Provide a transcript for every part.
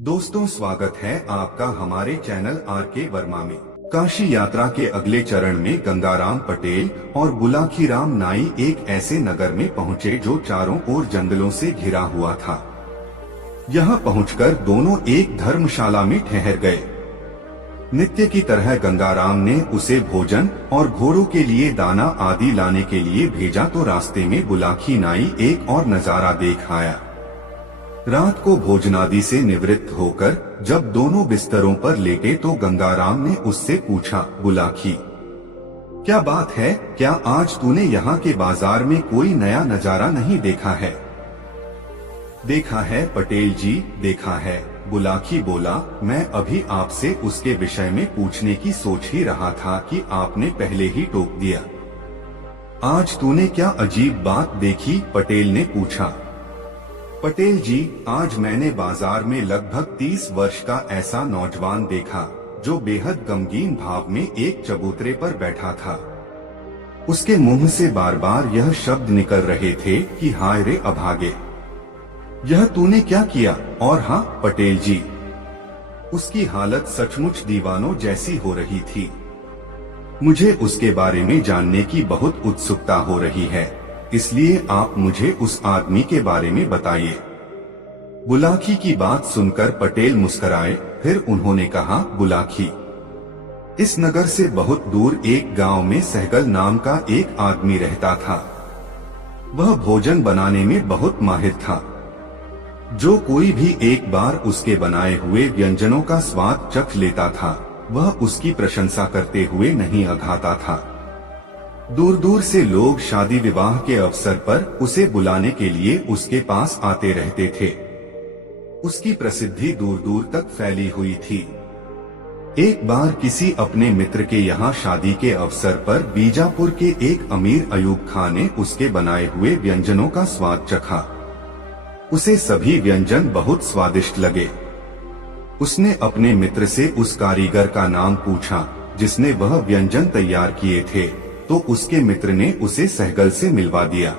दोस्तों, स्वागत है आपका हमारे चैनल आर के वर्मा में। काशी यात्रा के अगले चरण में गंगाराम पटेल और बुलाखीराम नाई एक ऐसे नगर में पहुंचे जो चारों ओर जंगलों से घिरा हुआ था। यहां पहुंचकर दोनों एक धर्मशाला में ठहर गए। नित्य की तरह गंगाराम ने उसे भोजन और घोड़ों के लिए दाना आदि लाने के लिए भेजा तो रास्ते में बुलाखी नाई एक और नजारा देख आया। रात को भोजनादि से निवृत्त होकर जब दोनों बिस्तरों पर लेटे तो गंगाराम ने उससे पूछा, बुलाखी, क्या बात है? क्या आज तूने यहाँ के बाजार में कोई नया नजारा नहीं देखा है? देखा है पटेल जी, देखा है, बुलाखी बोला। मैं अभी आपसे उसके विषय में पूछने की सोच ही रहा था कि आपने पहले ही टोक दिया। आज तूने क्या अजीब बात देखी? पटेल ने पूछा। पटेल जी, आज मैंने बाजार में लगभग 30 वर्ष का ऐसा नौजवान देखा जो बेहद गमगीन भाव में एक चबूतरे पर बैठा था। उसके मुंह से बार बार यह शब्द निकल रहे थे कि हाय रे अभागे, यह तूने क्या किया? और हाँ पटेल जी, उसकी हालत सचमुच दीवानों जैसी हो रही थी। मुझे उसके बारे में जानने की बहुत उत्सुकता हो रही है, इसलिए आप मुझे उस आदमी के बारे में बताइए। बुलाखी की बात सुनकर पटेल मुस्कुराए। फिर उन्होंने कहा, बुलाखी, इस नगर से बहुत दूर एक गांव में सहगल नाम का एक आदमी रहता था। वह भोजन बनाने में बहुत माहिर था। जो कोई भी एक बार उसके बनाए हुए व्यंजनों का स्वाद चख लेता था, वह उसकी प्रशंसा करते हुए नहीं अघाता था। दूर दूर से लोग शादी विवाह के अवसर पर उसे बुलाने के लिए उसके पास आते रहते थे। उसकी प्रसिद्धि दूर दूर तक फैली हुई थी। एक बार किसी अपने मित्र के यहाँ शादी के अवसर पर बीजापुर के एक अमीर अयूब खां ने उसके बनाए हुए व्यंजनों का स्वाद चखा। उसे सभी व्यंजन बहुत स्वादिष्ट लगे। उसने अपने मित्र से उस कारीगर का नाम पूछा जिसने वह व्यंजन तैयार किए थे, तो उसके मित्र ने उसे सहगल से मिलवा दिया।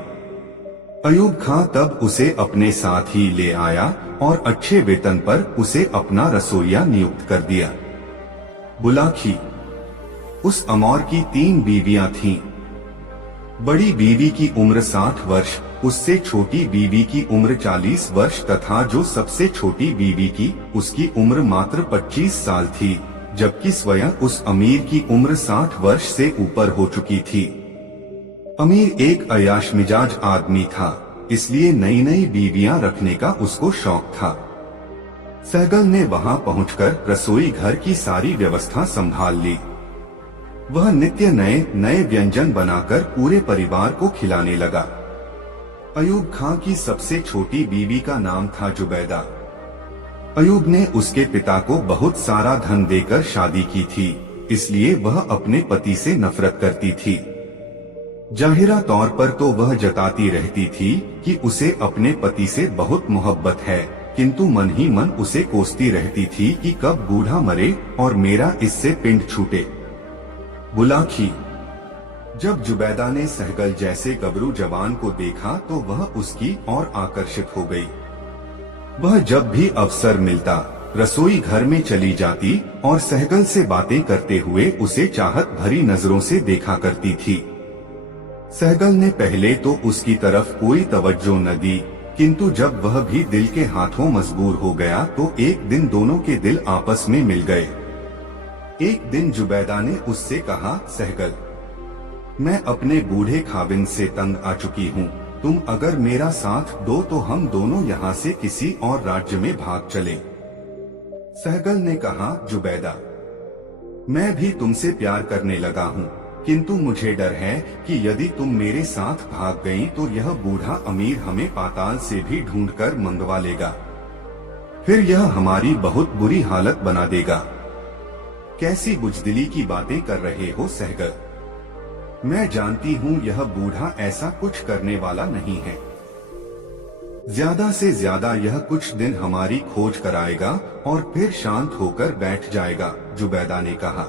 अयूब खां तब उसे अपने साथ ही ले आया और अच्छे वेतन पर उसे अपना रसोइया नियुक्त कर दिया। बुलाखी, उस अमौर की 3 बीवियां थीं। बड़ी बीवी की उम्र 60 वर्ष, उससे छोटी बीवी की उम्र 40 वर्ष तथा जो सबसे छोटी बीवी की उसकी उम्र मात्र 25 साल थी, जबकि स्वयं उस अमीर की उम्र 60 वर्ष से ऊपर हो चुकी थी। अमीर एक अयाश मिजाज आदमी था, इसलिए नई नई बीवियां रखने का उसको शौक था। सहगल ने वहां पहुंचकर रसोई घर की सारी व्यवस्था संभाल ली। वह नित्य नए नए व्यंजन बनाकर पूरे परिवार को खिलाने लगा। अयूब खां की सबसे छोटी बीवी का नाम था जुबैदा। अयूब ने उसके पिता को बहुत सारा धन देकर शादी की थी, इसलिए वह अपने पति से नफरत करती थी। जाहिरा तौर पर तो वह जताती रहती थी कि उसे अपने पति से बहुत मोहब्बत है, किंतु मन ही मन उसे कोसती रहती थी कि कब बूढ़ा मरे और मेरा इससे पिंड छूटे। बुलाखी, जब जुबैदा ने सहगल जैसे गबरू जवान को देखा तो वह उसकी ओर आकर्षित हो गई। वह जब भी अवसर मिलता रसोई घर में चली जाती और सहगल से बातें करते हुए उसे चाहत भरी नजरों से देखा करती थी। सहगल ने पहले तो उसकी तरफ कोई तवज्जो न दी, किंतु जब वह भी दिल के हाथों मजबूर हो गया तो एक दिन दोनों के दिल आपस में मिल गए। एक दिन जुबैदा ने उससे कहा, सहगल, मैं अपने बूढ़े खाविंद से तंग आ चुकी हूँ। तुम अगर मेरा साथ दो तो हम दोनों यहाँ से किसी और राज्य में भाग चले। सहगल ने कहा, जुबैदा, मैं भी तुमसे प्यार करने लगा हूँ, किंतु मुझे डर है कि यदि तुम मेरे साथ भाग गई तो यह बूढ़ा अमीर हमें पाताल से भी ढूंढकर मंगवा लेगा। फिर यह हमारी बहुत बुरी हालत बना देगा। कैसी बुजदिली की बातें कर रहे हो सहगल? मैं जानती हूँ यह बूढ़ा ऐसा कुछ करने वाला नहीं है। ज्यादा से ज्यादा यह कुछ दिन हमारी खोज कराएगा और फिर शांत होकर बैठ जाएगा, जुबैदा ने कहा।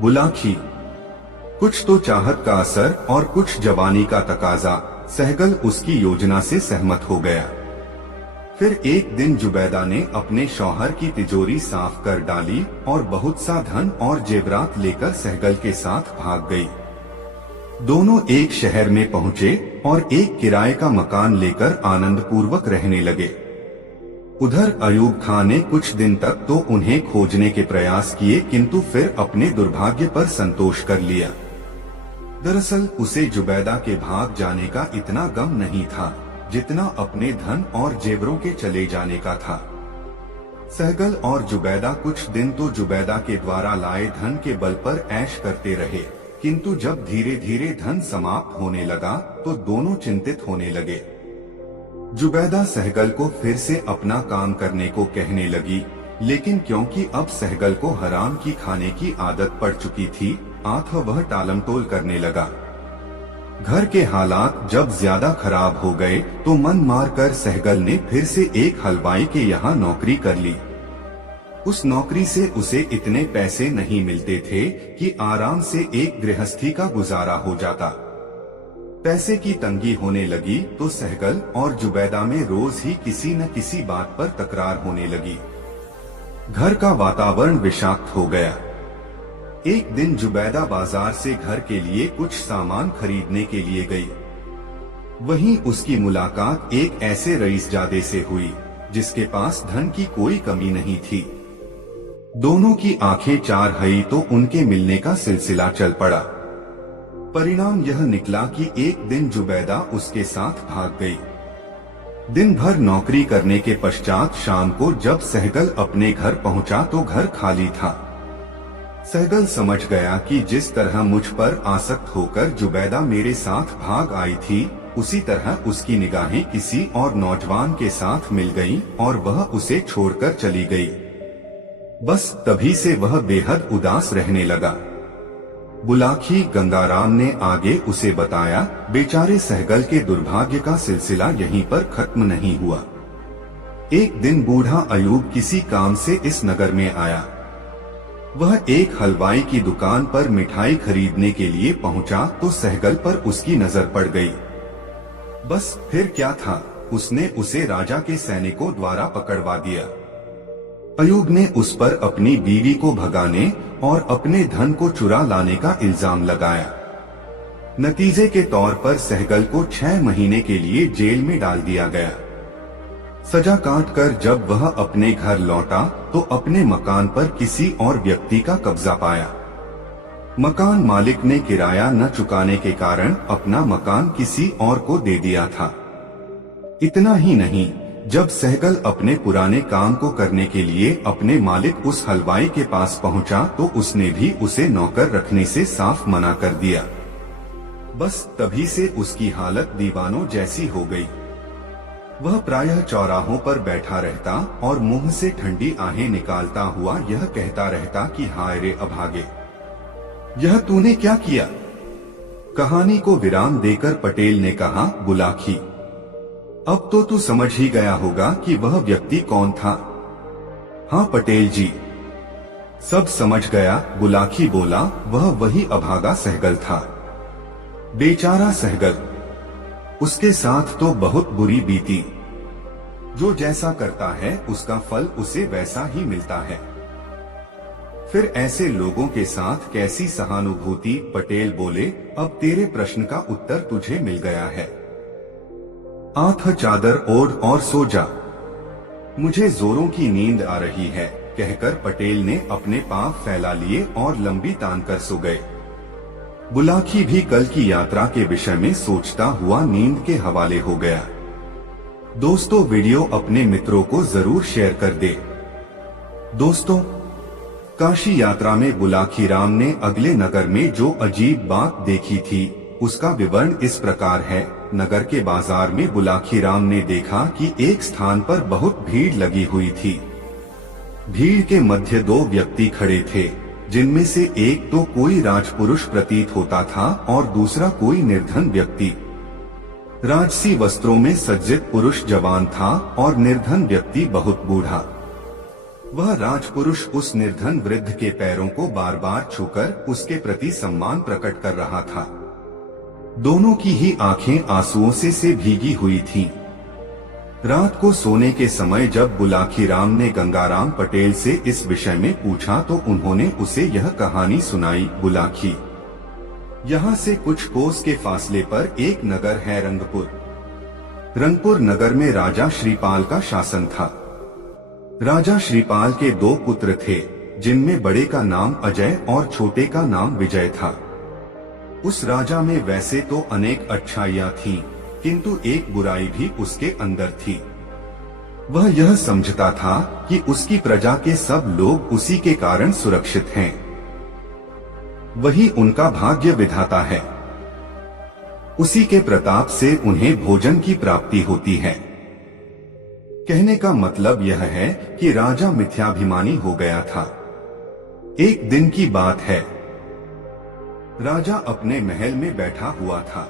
बुलाखी, कुछ तो चाहत का असर और कुछ जवानी का तकाजा, सहगल उसकी योजना से सहमत हो गया। फिर एक दिन जुबैदा ने अपने शौहर की तिजोरी साफ कर डाली और बहुत सा धन और जेवरात लेकर सहगल के साथ भाग गई। दोनों एक शहर में पहुंचे और एक किराए का मकान लेकर आनंद पूर्वक रहने लगे। उधर अयूब खान ने कुछ दिन तक तो उन्हें खोजने के प्रयास किए, किंतु फिर अपने दुर्भाग्य पर संतोष कर लिया। दरअसल उसे जुबैदा के भाग जाने का इतना गम नहीं था जितना अपने धन और जेवरों के चले जाने का था। सहगल और जुबैदा कुछ दिन तो जुबैदा के द्वारा लाए धन के बल पर ऐश करते रहे, किंतु जब धीरे धीरे धन समाप्त होने लगा तो दोनों चिंतित होने लगे। जुबैदा सहगल को फिर से अपना काम करने को कहने लगी, लेकिन क्योंकि अब सहगल को हराम की खाने की आदत पड़ चुकी थी, अतः वह टालमटोल करने लगा। घर के हालात जब ज्यादा खराब हो गए तो मन मारकर सहगल ने फिर से एक हलवाई के यहाँ नौकरी कर ली। उस नौकरी से उसे इतने पैसे नहीं मिलते थे कि आराम से एक गृहस्थी का गुजारा हो जाता। पैसे की तंगी होने लगी तो सहगल और जुबैदा में रोज ही किसी न किसी बात पर तकरार होने लगी। घर का वातावरण विषाक्त हो गया। एक दिन जुबैदा बाजार से घर के लिए कुछ सामान खरीदने के लिए गई। वहीं उसकी मुलाकात एक ऐसे रईसजादे से हुई जिसके पास धन की कोई कमी नहीं थी। दोनों की आंखें चार हई तो उनके मिलने का सिलसिला चल पड़ा। परिणाम यह निकला कि एक दिन जुबैदा उसके साथ भाग गई। दिन भर नौकरी करने के पश्चात शाम को जब सहगल अपने घर पहुंचा तो घर खाली था। सहगल समझ गया कि जिस तरह मुझ पर आसक्त होकर जुबैदा मेरे साथ भाग आई थी, उसी तरह उसकी निगाहें किसी और नौजवान के साथ मिल गईं और वह उसे छोड़कर चली गई। बस तभी से वह बेहद उदास रहने लगा। बुलाखी गंगाराम ने आगे उसे बताया, बेचारे सहगल के दुर्भाग्य का सिलसिला यहीं पर खत्म नहीं हुआ। एक दिन बूढ़ा अयूब किसी काम से इस नगर में आया। वह एक हलवाई की दुकान पर मिठाई खरीदने के लिए पहुंचा तो सहगल पर उसकी नजर पड़ गई। बस फिर क्या था, उसने उसे राजा के सैनिकों द्वारा पकड़वा दिया। अयूब ने उस पर अपनी बीवी को भगाने और अपने धन को चुरा लाने का इल्जाम लगाया। नतीजे के तौर पर सहगल को 6 महीने के लिए जेल में डाल दिया गया। सजा काटकर जब वह अपने घर लौटा तो अपने मकान पर किसी और व्यक्ति का कब्जा पाया। मकान मालिक ने किराया न चुकाने के कारण अपना मकान किसी और को दे दिया था। इतना ही नहीं, जब सहगल अपने पुराने काम को करने के लिए अपने मालिक उस हलवाई के पास पहुंचा तो उसने भी उसे नौकर रखने से साफ मना कर दिया। बस तभी से उसकी हालत दीवानों जैसी हो गई। वह प्रायः चौराहों पर बैठा रहता और मुंह से ठंडी आहें निकालता हुआ यह कहता रहता कि हाय रे अभागे, यह तूने क्या किया। कहानी को विराम देकर पटेल ने कहा, बुलाखी, अब तो तू समझ ही गया होगा कि वह व्यक्ति कौन था। हाँ पटेल जी, सब समझ गया, बुलाखी बोला, वह वही अभागा सहगल था। बेचारा सहगल, उसके साथ तो बहुत बुरी बीती। जो जैसा करता है उसका फल उसे वैसा ही मिलता है। फिर ऐसे लोगों के साथ कैसी सहानुभूति। पटेल बोले, अब तेरे प्रश्न का उत्तर तुझे मिल गया है। आंख चादर ओढ़ और सो जा, मुझे जोरों की नींद आ रही है, कहकर पटेल ने अपने पांव फैला लिए और लंबी तान कर सो गए। बुलाखी भी कल की यात्रा के विषय में सोचता हुआ नींद के हवाले हो गया। दोस्तों, वीडियो अपने मित्रों को जरूर शेयर कर दे। दोस्तों, काशी यात्रा में बुलाखी राम ने अगले नगर में जो अजीब बात देखी थी उसका विवरण इस प्रकार है। नगर के बाजार में बुलाखी राम ने देखा कि एक स्थान पर बहुत भीड़ लगी हुई थी। भीड़ के मध्य 2 व्यक्ति खड़े थे, जिनमें से एक तो कोई राजपुरुष प्रतीत होता था और दूसरा कोई निर्धन व्यक्ति। राजसी वस्त्रों में सज्जित पुरुष जवान था और निर्धन व्यक्ति बहुत बूढ़ा। वह राजपुरुष उस निर्धन वृद्ध के पैरों को बार बार छूकर उसके प्रति सम्मान प्रकट कर रहा था। दोनों की ही आंखें आंसुओं से भीगी हुई थीं। रात को सोने के समय जब बुलाखीराम ने गंगाराम पटेल से इस विषय में पूछा तो उन्होंने उसे यह कहानी सुनाई। बुलाखी यहाँ से कुछ कोस के फासले पर एक नगर है रंगपुर। रंगपुर नगर में राजा श्रीपाल का शासन था। राजा श्रीपाल के 2 पुत्र थे, जिनमें बड़े का नाम अजय और छोटे का नाम विजय था। उस राजा में वैसे तो अनेक अच्छाइयां थीं, किंतु एक बुराई भी उसके अंदर थी। वह यह समझता था कि उसकी प्रजा के सब लोग उसी के कारण सुरक्षित हैं। वही उनका भाग्य विधाता है। उसी के प्रताप से उन्हें भोजन की प्राप्ति होती है। कहने का मतलब यह है कि राजा मिथ्याभिमानी हो गया था। एक दिन की बात है, राजा अपने महल में बैठा हुआ था।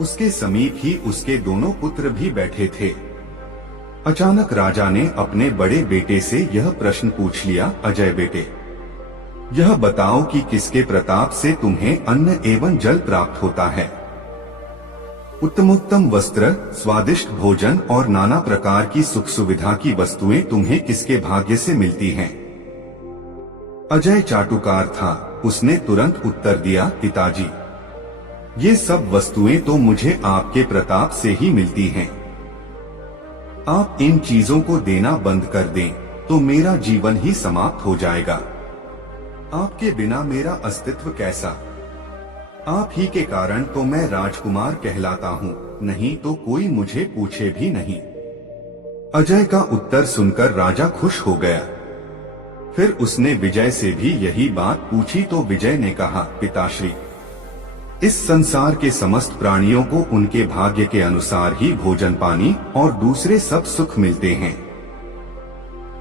उसके समीप ही उसके दोनों पुत्र भी बैठे थे। अचानक राजा ने अपने बड़े बेटे से यह प्रश्न पूछ लिया, अजय बेटे, यह बताओ कि किसके प्रताप से तुम्हें अन्न एवं जल प्राप्त होता है? उत्तमोत्तम वस्त्र, स्वादिष्ट भोजन और नाना प्रकार की सुख सुविधा की वस्तुएं तुम्हें किसके भाग्य से मिलती हैं? अजय चाटुकार था। उसने तुरंत उत्तर दिया, पिताजी, ये सब वस्तुएं तो मुझे आपके प्रताप से ही मिलती हैं। आप इन चीजों को देना बंद कर दें तो मेरा जीवन ही समाप्त हो जाएगा। आपके बिना मेरा अस्तित्व कैसा? आप ही के कारण तो मैं राजकुमार कहलाता हूँ, नहीं तो कोई मुझे पूछे भी नहीं। अजय का उत्तर सुनकर राजा खुश हो गया। फिर उसने विजय से भी यही बात पूछी तो विजय ने कहा, पिताश्री, इस संसार के समस्त प्राणियों को उनके भाग्य के अनुसार ही भोजन पानी और दूसरे सब सुख मिलते हैं।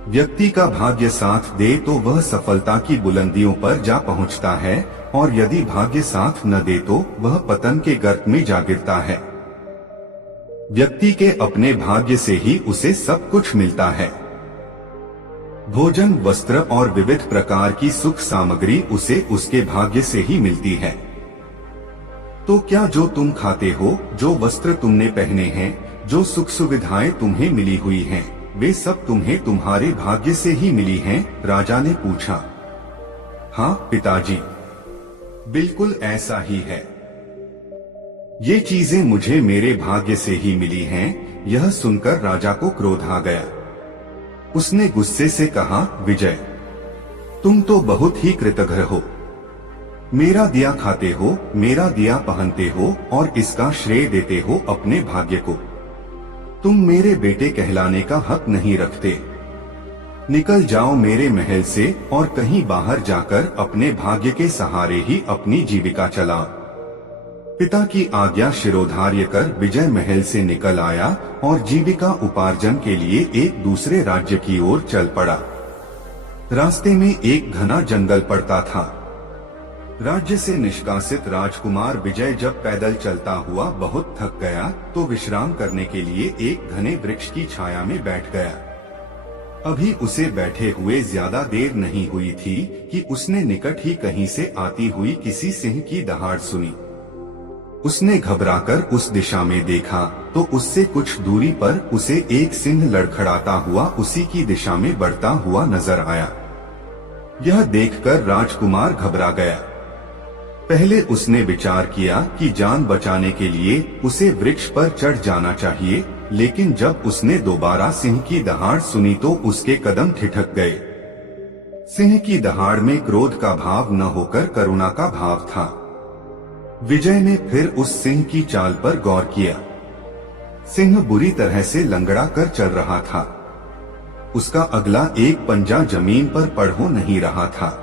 व्यक्ति का भाग्य साथ दे तो वह सफलता की बुलंदियों पर जा पहुंचता है, और यदि भाग्य साथ न दे तो वह पतन के गर्त में जा गिरता है। व्यक्ति के अपने भाग्य से ही उसे सब कुछ मिलता है। भोजन, वस्त्र और विविध प्रकार की सुख सामग्री उसे उसके भाग्य से ही मिलती है। तो क्या जो तुम खाते हो, जो वस्त्र तुमने पहने हैं, जो सुख सुविधाएं तुम्हें मिली हुई हैं, वे सब तुम्हें तुम्हारे भाग्य से ही मिली हैं? राजा ने पूछा। हाँ पिताजी, बिल्कुल ऐसा ही है। ये चीजें मुझे मेरे भाग्य से ही मिली हैं। यह सुनकर राजा को क्रोध आ गया। उसने गुस्से से कहा, विजय, तुम तो बहुत ही कृतघ्न हो। मेरा दिया खाते हो, मेरा दिया पहनते हो और इसका श्रेय देते हो अपने भाग्य को। तुम मेरे बेटे कहलाने का हक नहीं रखते। निकल जाओ मेरे महल से और कहीं बाहर जाकर अपने भाग्य के सहारे ही अपनी जीविका चलाओ। पिता की आज्ञा शिरोधार्य कर विजय महल से निकल आया और जीविका उपार्जन के लिए एक दूसरे राज्य की ओर चल पड़ा। रास्ते में एक घना जंगल पड़ता था। राज्य से निष्कासित राजकुमार विजय जब पैदल चलता हुआ बहुत थक गया तो विश्राम करने के लिए एक घने वृक्ष की छाया में बैठ गया। अभी उसे बैठे हुए ज्यादा देर नहीं हुई थी कि उसने निकट ही कहीं से आती हुई किसी सिंह की दहाड़ सुनी। उसने घबराकर उस दिशा में देखा तो उससे कुछ दूरी पर उसे एक सिंह लड़खड़ाता हुआ उसी की दिशा में बढ़ता हुआ नजर आया। यह देखकर राजकुमार घबरा गया। पहले उसने विचार किया कि जान बचाने के लिए उसे वृक्ष पर चढ़ जाना चाहिए, लेकिन जब उसने दोबारा सिंह की दहाड़ सुनी तो उसके कदम ठिठक गए। सिंह की दहाड़ में क्रोध का भाव न होकर करुणा का भाव था। विजय ने फिर उस सिंह की चाल पर गौर किया। सिंह बुरी तरह से लंगड़ा कर चल रहा था। उसका अगला एक पंजा जमीन पर पड़ हो नहीं रहा था।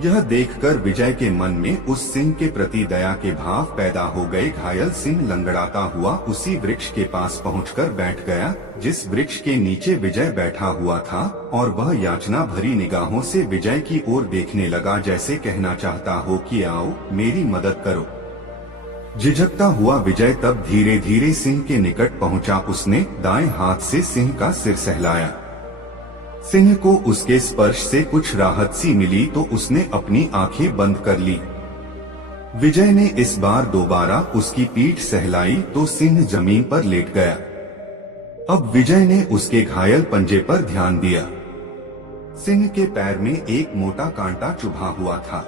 यह देखकर विजय के मन में उस सिंह के प्रति दया के भाव पैदा हो गए। घायल सिंह लंगड़ाता हुआ उसी वृक्ष के पास पहुंचकर बैठ गया जिस वृक्ष के नीचे विजय बैठा हुआ था, और वह याचना भरी निगाहों से विजय की ओर देखने लगा, जैसे कहना चाहता हो कि आओ मेरी मदद करो। झिझकता हुआ विजय तब धीरे धीरे सिंह के निकट पहुंचा। उसने दाएं हाथ से सिंह का सिर सहलाया। सिंह को उसके स्पर्श से कुछ राहत सी मिली तो उसने अपनी आंखें बंद कर ली। विजय ने इस बार दोबारा उसकी पीठ सहलाई तो सिंह जमीन पर लेट गया। अब विजय ने उसके घायल पंजे पर ध्यान दिया। सिंह के पैर में एक मोटा कांटा चुभा हुआ था।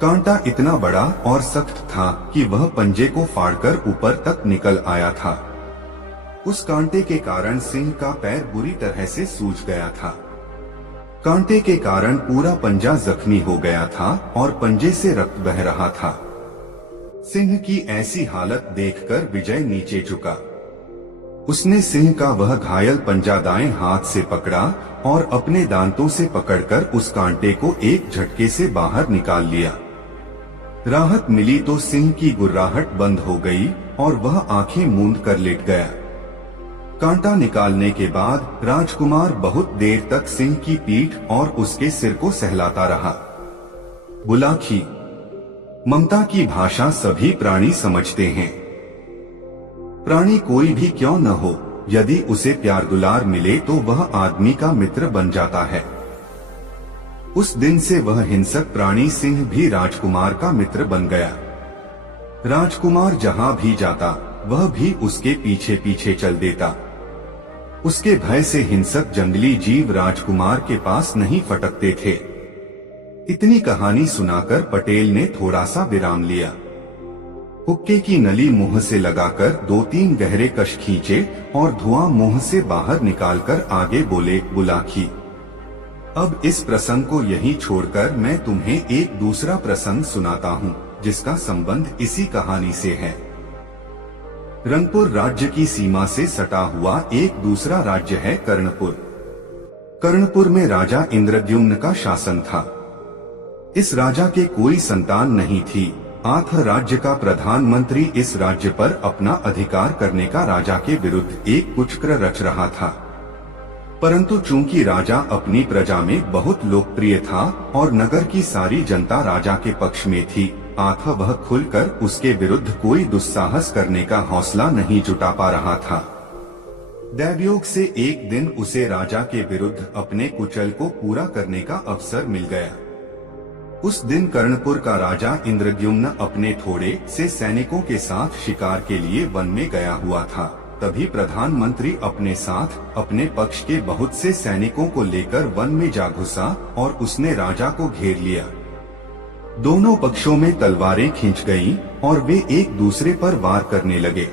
कांटा इतना बड़ा और सख्त था कि वह पंजे को फाड़कर ऊपर तक निकल आया था। उस कांटे के कारण सिंह का पैर बुरी तरह से सूज गया था। कांटे के कारण पूरा पंजा जख्मी हो गया था और पंजे से रक्त बह रहा था। सिंह की ऐसी हालत देखकर विजय नीचे झुका। उसने सिंह का वह घायल पंजा दाएं हाथ से पकड़ा और अपने दांतों से पकड़कर उस कांटे को एक झटके से बाहर निकाल लिया। राहत मिली तो सिंह की गुर्राहट बंद हो गई और वह आंखें मूंद कर लेट गया। कांटा निकालने के बाद राजकुमार बहुत देर तक सिंह की पीठ और उसके सिर को सहलाता रहा। बुलाखी। ममता की भाषा सभी प्राणी समझते हैं। प्राणी कोई भी क्यों न हो, यदि उसे प्यार दुलार मिले तो वह आदमी का मित्र बन जाता है। उस दिन से वह हिंसक प्राणी सिंह भी राजकुमार का मित्र बन गया। राजकुमार जहां भी जाता वह भी उसके पीछे पीछे चल देता। उसके भय से हिंसक जंगली जीव राजकुमार के पास नहीं फटकते थे। इतनी कहानी सुनाकर पटेल ने थोड़ा सा विराम लिया। हुक्के की नली मुंह से लगाकर 2-3 गहरे कश खींचे और धुआं मुंह से बाहर निकालकर आगे बोले, बुलाखी। अब इस प्रसंग को यहीं छोड़कर मैं तुम्हें एक दूसरा प्रसंग सुनाता हूँ जिसका संबंध इसी कहानी से है। रंगपुर राज्य की सीमा से सटा हुआ एक दूसरा राज्य है कर्णपुर। कर्णपुर में राजा इंद्रद्युम्न का शासन था। इस राजा के कोई संतान नहीं थी। आथ राज्य का प्रधानमंत्री इस राज्य पर अपना अधिकार करने का राजा के विरुद्ध एक कुचक्र रच रहा था। परंतु चूंकि राजा अपनी प्रजा में बहुत लोकप्रिय था और नगर की सारी जनता राजा के पक्ष में थी, आथ वह खुलकर उसके विरुद्ध कोई दुस्साहस करने का हौसला नहीं जुटा पा रहा था। दैवयोग से एक दिन उसे राजा के विरुद्ध अपने कुचल को पूरा करने का अवसर मिल गया। उस दिन कर्णपुर का राजा इंद्रद्युम्न अपने थोड़े से सैनिकों के साथ शिकार के लिए वन में गया हुआ था। तभी प्रधानमंत्री अपने साथ अपने पक्ष के बहुत से सैनिकों को लेकर वन में जा घुसा और उसने राजा को घेर लिया। दोनों पक्षों में तलवारें खींच गईं और वे एक दूसरे पर वार करने लगे।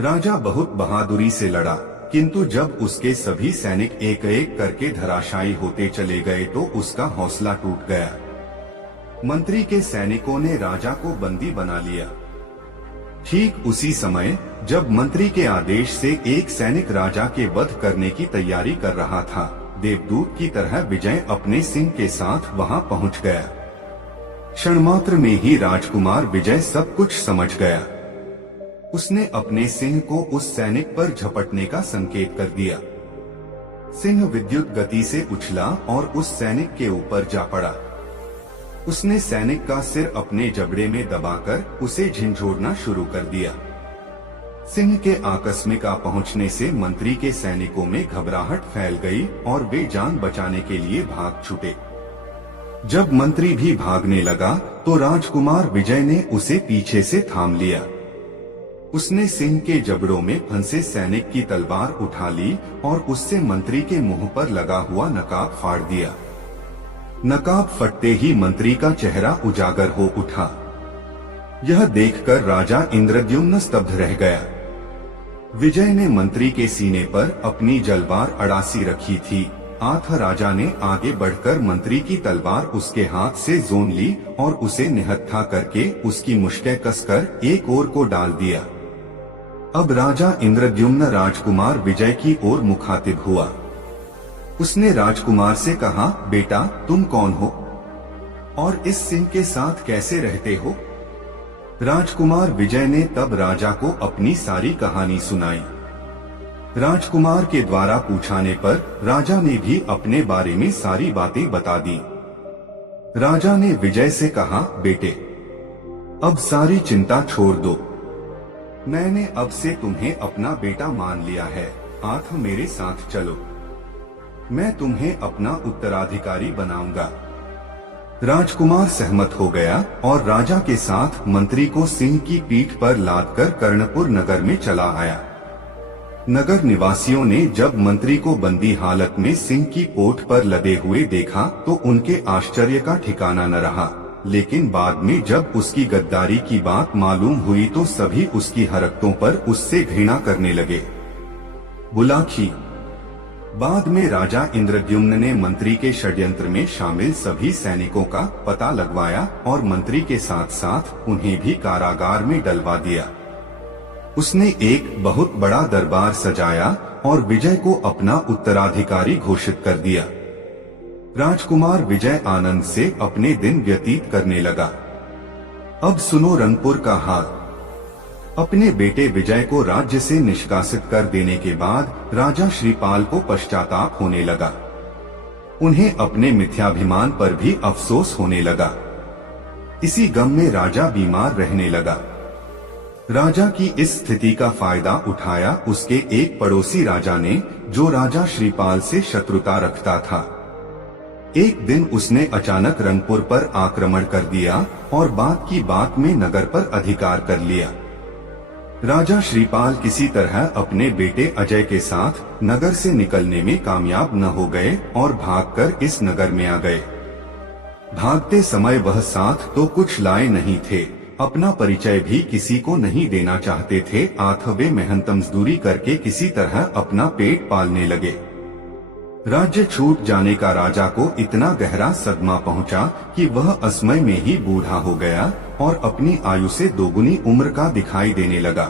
राजा बहुत बहादुरी से लड़ा, किंतु जब उसके सभी सैनिक एक एक करके धराशायी होते चले गए तो उसका हौसला टूट गया। मंत्री के सैनिकों ने राजा को बंदी बना लिया। ठीक उसी समय जब मंत्री के आदेश से एक सैनिक राजा के वध करने की तैयारी कर रहा था, देवदूत की तरह विजय अपने सिंह के साथ वहां पहुंच गया। क्षण मात्र में ही राजकुमार विजय सब कुछ समझ गया। उसने अपने सिंह को उस सैनिक पर झपटने का संकेत कर दिया। सिंह विद्युत गति से उछला और उस सैनिक के ऊपर जा पड़ा। उसने सैनिक का सिर अपने जबड़े में दबाकर उसे झिंझोड़ना शुरू कर दिया। सिंह के आकस्मिक आ पहुंचने से मंत्री के सैनिकों में घबराहट फैल गई और वे जान बचाने के लिए भाग छूटे। जब मंत्री भी भागने लगा तो राजकुमार विजय ने उसे पीछे से थाम लिया। उसने सिंह के जबड़ों में फंसे सैनिक की तलवार उठा ली और उससे मंत्री के मुंह पर लगा हुआ नकाब फाड़ दिया। नकाब फटते ही मंत्री का चेहरा उजागर हो उठा। यह देखकर राजा इंद्रद्युम्न स्तब्ध रह गया। विजय ने मंत्री के सीने पर अपनी जलवार अड़ासी रखी थी। आथ राजा ने आगे बढ़कर मंत्री की तलवार उसके हाथ से जोन ली और उसे निहत्था करके उसकी मुश्कें कसकर एक ओर को डाल दिया। अब राजा इंद्रद्युम्न राजकुमार विजय की ओर मुखातिब हुआ। उसने राजकुमार से कहा, बेटा तुम कौन हो और इस सिंह के साथ कैसे रहते हो? राजकुमार विजय ने तब राजा को अपनी सारी कहानी सुनाई। राजकुमार के द्वारा पूछाने पर राजा ने भी अपने बारे में सारी बातें बता दी। राजा ने विजय से कहा, बेटे अब सारी चिंता छोड़ दो। मैंने अब से तुम्हें अपना बेटा मान लिया है। आठ मेरे साथ चलो, मैं तुम्हें अपना उत्तराधिकारी बनाऊंगा। राजकुमार सहमत हो गया और राजा के साथ मंत्री को सिंह की पीठ पर लादकर कर्णपुर नगर में चला आया। नगर निवासियों ने जब मंत्री को बंदी हालत में सिंह की पोठ पर लदे हुए देखा तो उनके आश्चर्य का ठिकाना न रहा, लेकिन बाद में जब उसकी गद्दारी की बात मालूम हुई तो सभी उसकी हरकतों पर उससे घृणा करने लगे। बुलाखी। बाद में राजा इंद्रद्युम्न ने मंत्री के षड्यंत्र में शामिल सभी सैनिकों का पता लगवाया और मंत्री के साथ साथ उन्हें भी कारागार में डलवा दिया। उसने एक बहुत बड़ा दरबार सजाया और विजय को अपना उत्तराधिकारी घोषित कर दिया। राजकुमार विजय आनंद से अपने दिन व्यतीत करने लगा। अब सुनो रंगपुर का हाल। अपने बेटे विजय को राज्य से निष्कासित कर देने के बाद राजा श्रीपाल को पश्चाताप होने लगा। उन्हें अपने मिथ्याभिमान पर भी अफसोस होने लगा। इसी गम में राजा बीमार रहने लगा। राजा की इस स्थिति का फायदा उठाया उसके एक पड़ोसी राजा ने, जो राजा श्रीपाल से शत्रुता रखता था। एक दिन उसने अचानक रंगपुर पर आक्रमण कर दिया और बात की बात में नगर पर अधिकार कर लिया। राजा श्रीपाल किसी तरह अपने बेटे अजय के साथ नगर से निकलने में कामयाब न हो गए और भागकर इस नगर में आ गए। भागते समय वह साथ तो कुछ लाए नहीं थे, अपना परिचय भी किसी को नहीं देना चाहते थे, वे मेहनत मजदूरी करके किसी तरह अपना पेट पालने लगे। राज्य छूट जाने का राजा को इतना गहरा सदमा पहुंचा कि वह असमय में ही बूढ़ा हो गया और अपनी आयु से दोगुनी उम्र का दिखाई देने लगा।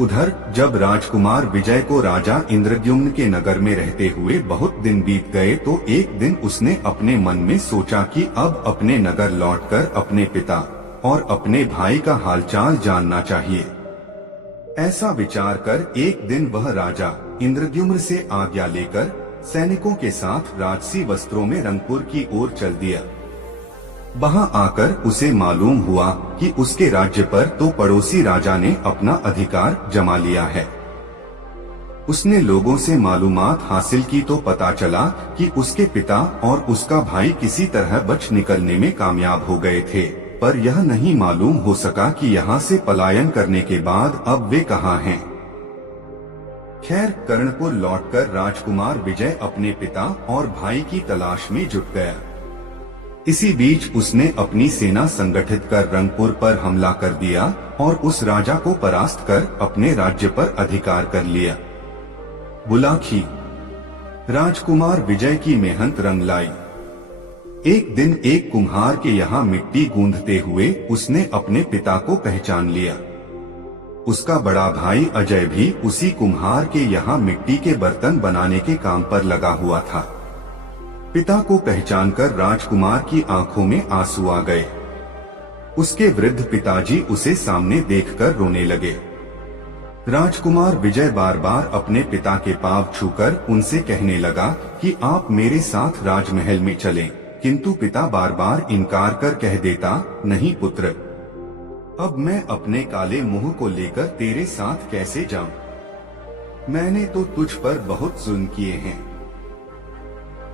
उधर जब राजकुमार विजय को राजा इंद्रद्युम्न के नगर में रहते हुए बहुत दिन बीत गए तो एक दिन उसने अपने मन में सोचा कि अब अपने नगर लौटकर अपने पिता और अपने भाई का हालचाल जानना चाहिए। ऐसा विचार कर एक दिन वह राजा इंद्रद्युम्न से आज्ञा लेकर सैनिकों के साथ राजसी वस्त्रों में रंगपुर की ओर चल दिया। वहां आकर उसे मालूम हुआ कि उसके राज्य पर तो पड़ोसी राजा ने अपना अधिकार जमा लिया है। उसने लोगों से मालूमात हासिल की तो पता चला कि उसके पिता और उसका भाई किसी तरह बच निकलने में कामयाब हो गए थे, पर यह नहीं मालूम हो सका कि यहाँ से पलायन करने के बाद अब वे कहाँ हैं। खैर, कर्णपुर लौटकर राजकुमार विजय अपने पिता और भाई की तलाश में जुट गया। इसी बीच उसने अपनी सेना संगठित कर रंगपुर पर हमला कर दिया और उस राजा को परास्त कर अपने राज्य पर अधिकार कर लिया। बुलाखी। राजकुमार विजय की मेहनत रंग लाई। एक दिन एक कुम्हार के यहाँ मिट्टी गूंधते हुए उसने अपने पिता को पहचान लिया। उसका बड़ा भाई अजय भी उसी कुम्हार के यहाँ मिट्टी के बर्तन बनाने के काम पर लगा हुआ था। पिता को पहचानकर राजकुमार की आंखों में आंसू आ गए। उसके वृद्ध पिताजी उसे सामने देखकर रोने लगे। राजकुमार विजय बार बार अपने पिता के पांव छूकर उनसे कहने लगा कि आप मेरे साथ राजमहल में चलें, किंतु पिता बार बार इनकार कर कह देता, नहीं पुत्र, अब मैं अपने काले मुंह को लेकर तेरे साथ कैसे जाऊं? मैंने तो तुझ पर बहुत जुल्म किए हैं।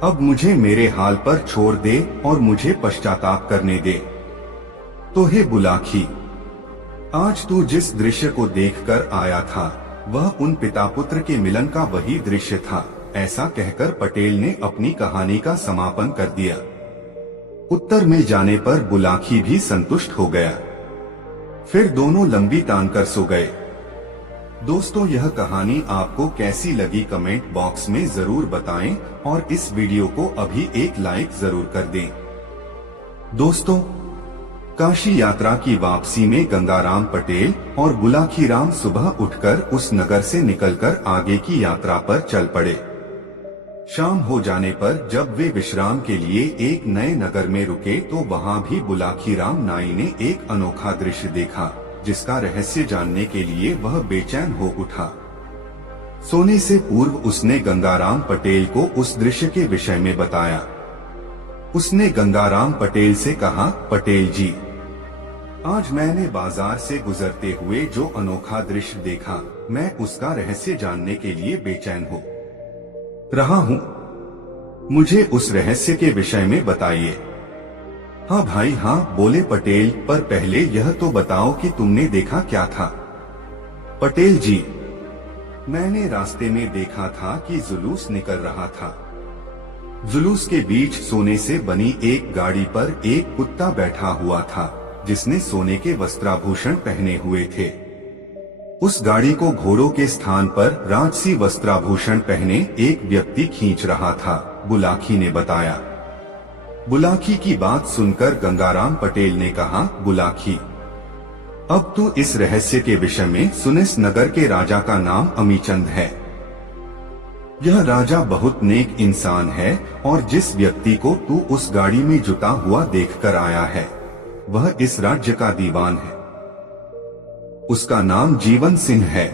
अब मुझे मेरे हाल पर छोड़ दे और मुझे पश्चाताप करने दे। तो हे बुलाखी, आज तू जिस दृश्य को देखकर आया था वह उन पिता पुत्र के मिलन का वही दृश्य था। ऐसा कहकर पटेल ने अपनी कहानी का समापन कर दिया। उत्तर में जाने पर बुलाखी भी संतुष्ट हो गया। फिर दोनों लंबी तान कर सो गए। दोस्तों, यह कहानी आपको कैसी लगी कमेंट बॉक्स में जरूर बताएं और इस वीडियो को अभी एक लाइक जरूर कर दें। दोस्तों, काशी यात्रा की वापसी में गंगाराम पटेल और बुलाखी राम सुबह उठकर उस नगर से निकलकर आगे की यात्रा पर चल पड़े। शाम हो जाने पर जब वे विश्राम के लिए एक नए नगर में रुके तो वहां भी बुलाखी राम नाई ने एक अनोखा दृश्य देखा, जिसका रहस्य जानने के लिए वह बेचैन हो उठा। सोने से पूर्व उसने गंगाराम पटेल को उस दृश्य के विषय में बताया। उसने गंगाराम पटेल से कहा, पटेल जी, आज मैंने बाजार से गुजरते हुए जो अनोखा दृश्य देखा, मैं उसका रहस्य जानने के लिए बेचैन हो रहा हूँ। मुझे उस रहस्य के विषय में बताइए। हाँ भाई हाँ, बोले पटेल, पर पहले यह तो बताओ कि तुमने देखा क्या था। पटेल जी, मैंने रास्ते में देखा था कि जुलूस निकल रहा था। जुलूस के बीच सोने से बनी एक गाड़ी पर एक कुत्ता बैठा हुआ था, जिसने सोने के वस्त्राभूषण पहने हुए थे। उस गाड़ी को घोड़ों के स्थान पर राजसी वस्त्राभूषण पहने एक व्यक्ति खींच रहा था, बुलाकी ने बताया। बुलाकी की बात सुनकर गंगाराम पटेल ने कहा, बुलाकी, अब तू इस रहस्य के विषय में सुनिस। नगर के राजा का नाम अमीचंद है। यह राजा बहुत नेक इंसान है और जिस व्यक्ति को तू उस गाड़ी में जुटा हुआ देखकर आया है, वह इस राज्य का दीवान है। उसका नाम जीवन सिंह है।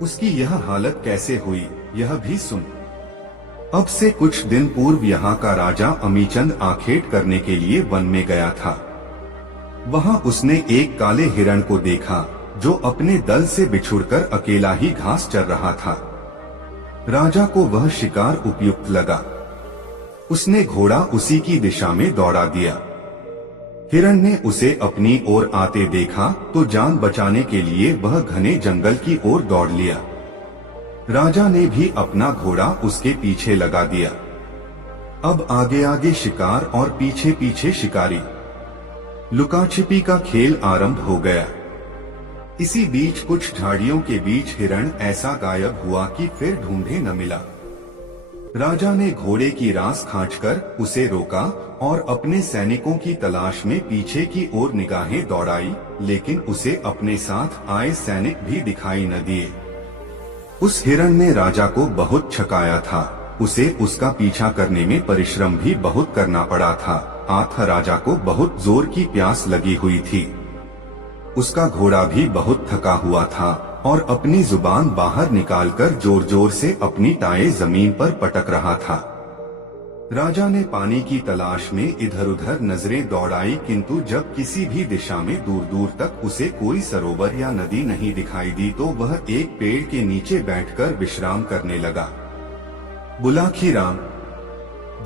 उसकी यह हालत कैसे हुई, यह भी सुन। अब से कुछ दिन पूर्व यहाँ का राजा अमीचंद आखेट करने के लिए वन में गया था। वहाँ उसने एक काले हिरण को देखा, जो अपने दल से बिछुड़कर अकेला ही घास चर रहा था। राजा को वह शिकार उपयुक्त लगा। उसने घोड़ा उसी की दिशा में दौड़ा दिया। हिरण ने उसे अपनी ओर आते देखा तो जान बचाने के लिए वह घने जंगल की ओर दौड़ लिया। राजा ने भी अपना घोड़ा उसके पीछे लगा दिया। अब आगे आगे शिकार और पीछे पीछे शिकारी। लुकाछिपी का खेल आरंभ हो गया। इसी बीच कुछ झाड़ियों के बीच हिरण ऐसा गायब हुआ कि फिर ढूंढे न मिला। राजा ने घोड़े की रास खींचकर उसे रोका और अपने सैनिकों की तलाश में पीछे की ओर निगाहें दौड़ाई, लेकिन उसे अपने साथ आए सैनिक भी दिखाई न दिए। उस हिरण ने राजा को बहुत छकाया था। उसे उसका पीछा करने में परिश्रम भी बहुत करना पड़ा था। राजा को बहुत जोर की प्यास लगी हुई थी। उसका घोड़ा भी बहुत थका हुआ था और अपनी जुबान बाहर निकालकर जोर जोर से अपनी टांगें जमीन पर पटक रहा था। राजा ने पानी की तलाश में इधर उधर नजरें दौड़ाई, किंतु जब किसी भी दिशा में दूर दूर तक उसे कोई सरोवर या नदी नहीं दिखाई दी तो वह एक पेड़ के नीचे बैठकर विश्राम करने लगा। बुलाकी राम,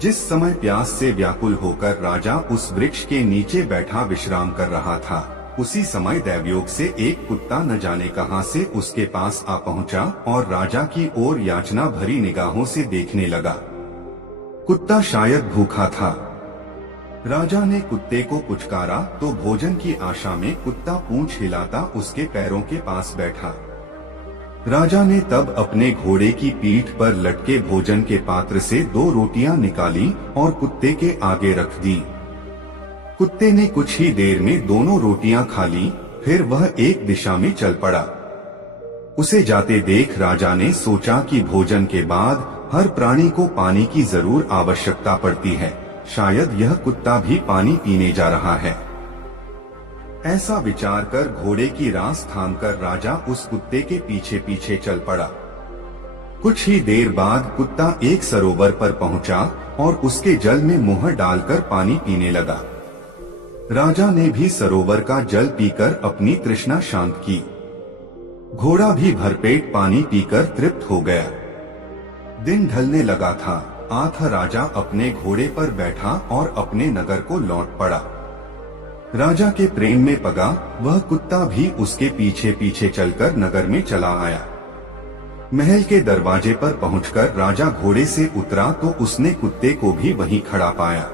जिस समय प्यास से व्याकुल होकर राजा उस वृक्ष के नीचे बैठा विश्राम कर रहा था, उसी समय दैवयोग से एक कुत्ता न जाने कहां से उसके पास आ पहुंचा और राजा की ओर याचना भरी निगाहों से देखने लगा। कुत्ता शायद भूखा था। राजा ने कुत्ते को पुचकारा तो भोजन की आशा में कुत्ता पूंछ हिलाता उसके पैरों के पास बैठा। राजा ने तब अपने घोड़े की पीठ पर लटके भोजन के पात्र से 2 रोटियां निकाली और कुत्ते के आगे रख दी। कुत्ते ने कुछ ही देर में दोनों रोटियां खा ली, फिर वह एक दिशा में चल पड़ा। उसे जाते देख राजा ने सोचा कि भोजन के बाद हर प्राणी को पानी की जरूर आवश्यकता पड़ती है, शायद यह कुत्ता भी पानी पीने जा रहा है। ऐसा विचार कर घोड़े की रास थामकर राजा उस कुत्ते के पीछे पीछे चल पड़ा। कुछ ही देर बाद कुत्ता एक सरोवर पर पहुंचा और उसके जल में मुंह डालकर पानी पीने लगा। राजा ने भी सरोवर का जल पीकर अपनी तृष्णा शांत की। घोड़ा भी भरपेट पानी पीकर तृप्त हो गया। दिन ढलने लगा था। राजा अपने घोड़े पर बैठा और अपने नगर को लौट पड़ा। राजा के प्रेम में पगा वह कुत्ता भी उसके पीछे पीछे चलकर नगर में चला आया। महल के दरवाजे पर पहुंचकर राजा घोड़े से उतरा तो उसने कुत्ते को भी वहीं खड़ा पाया।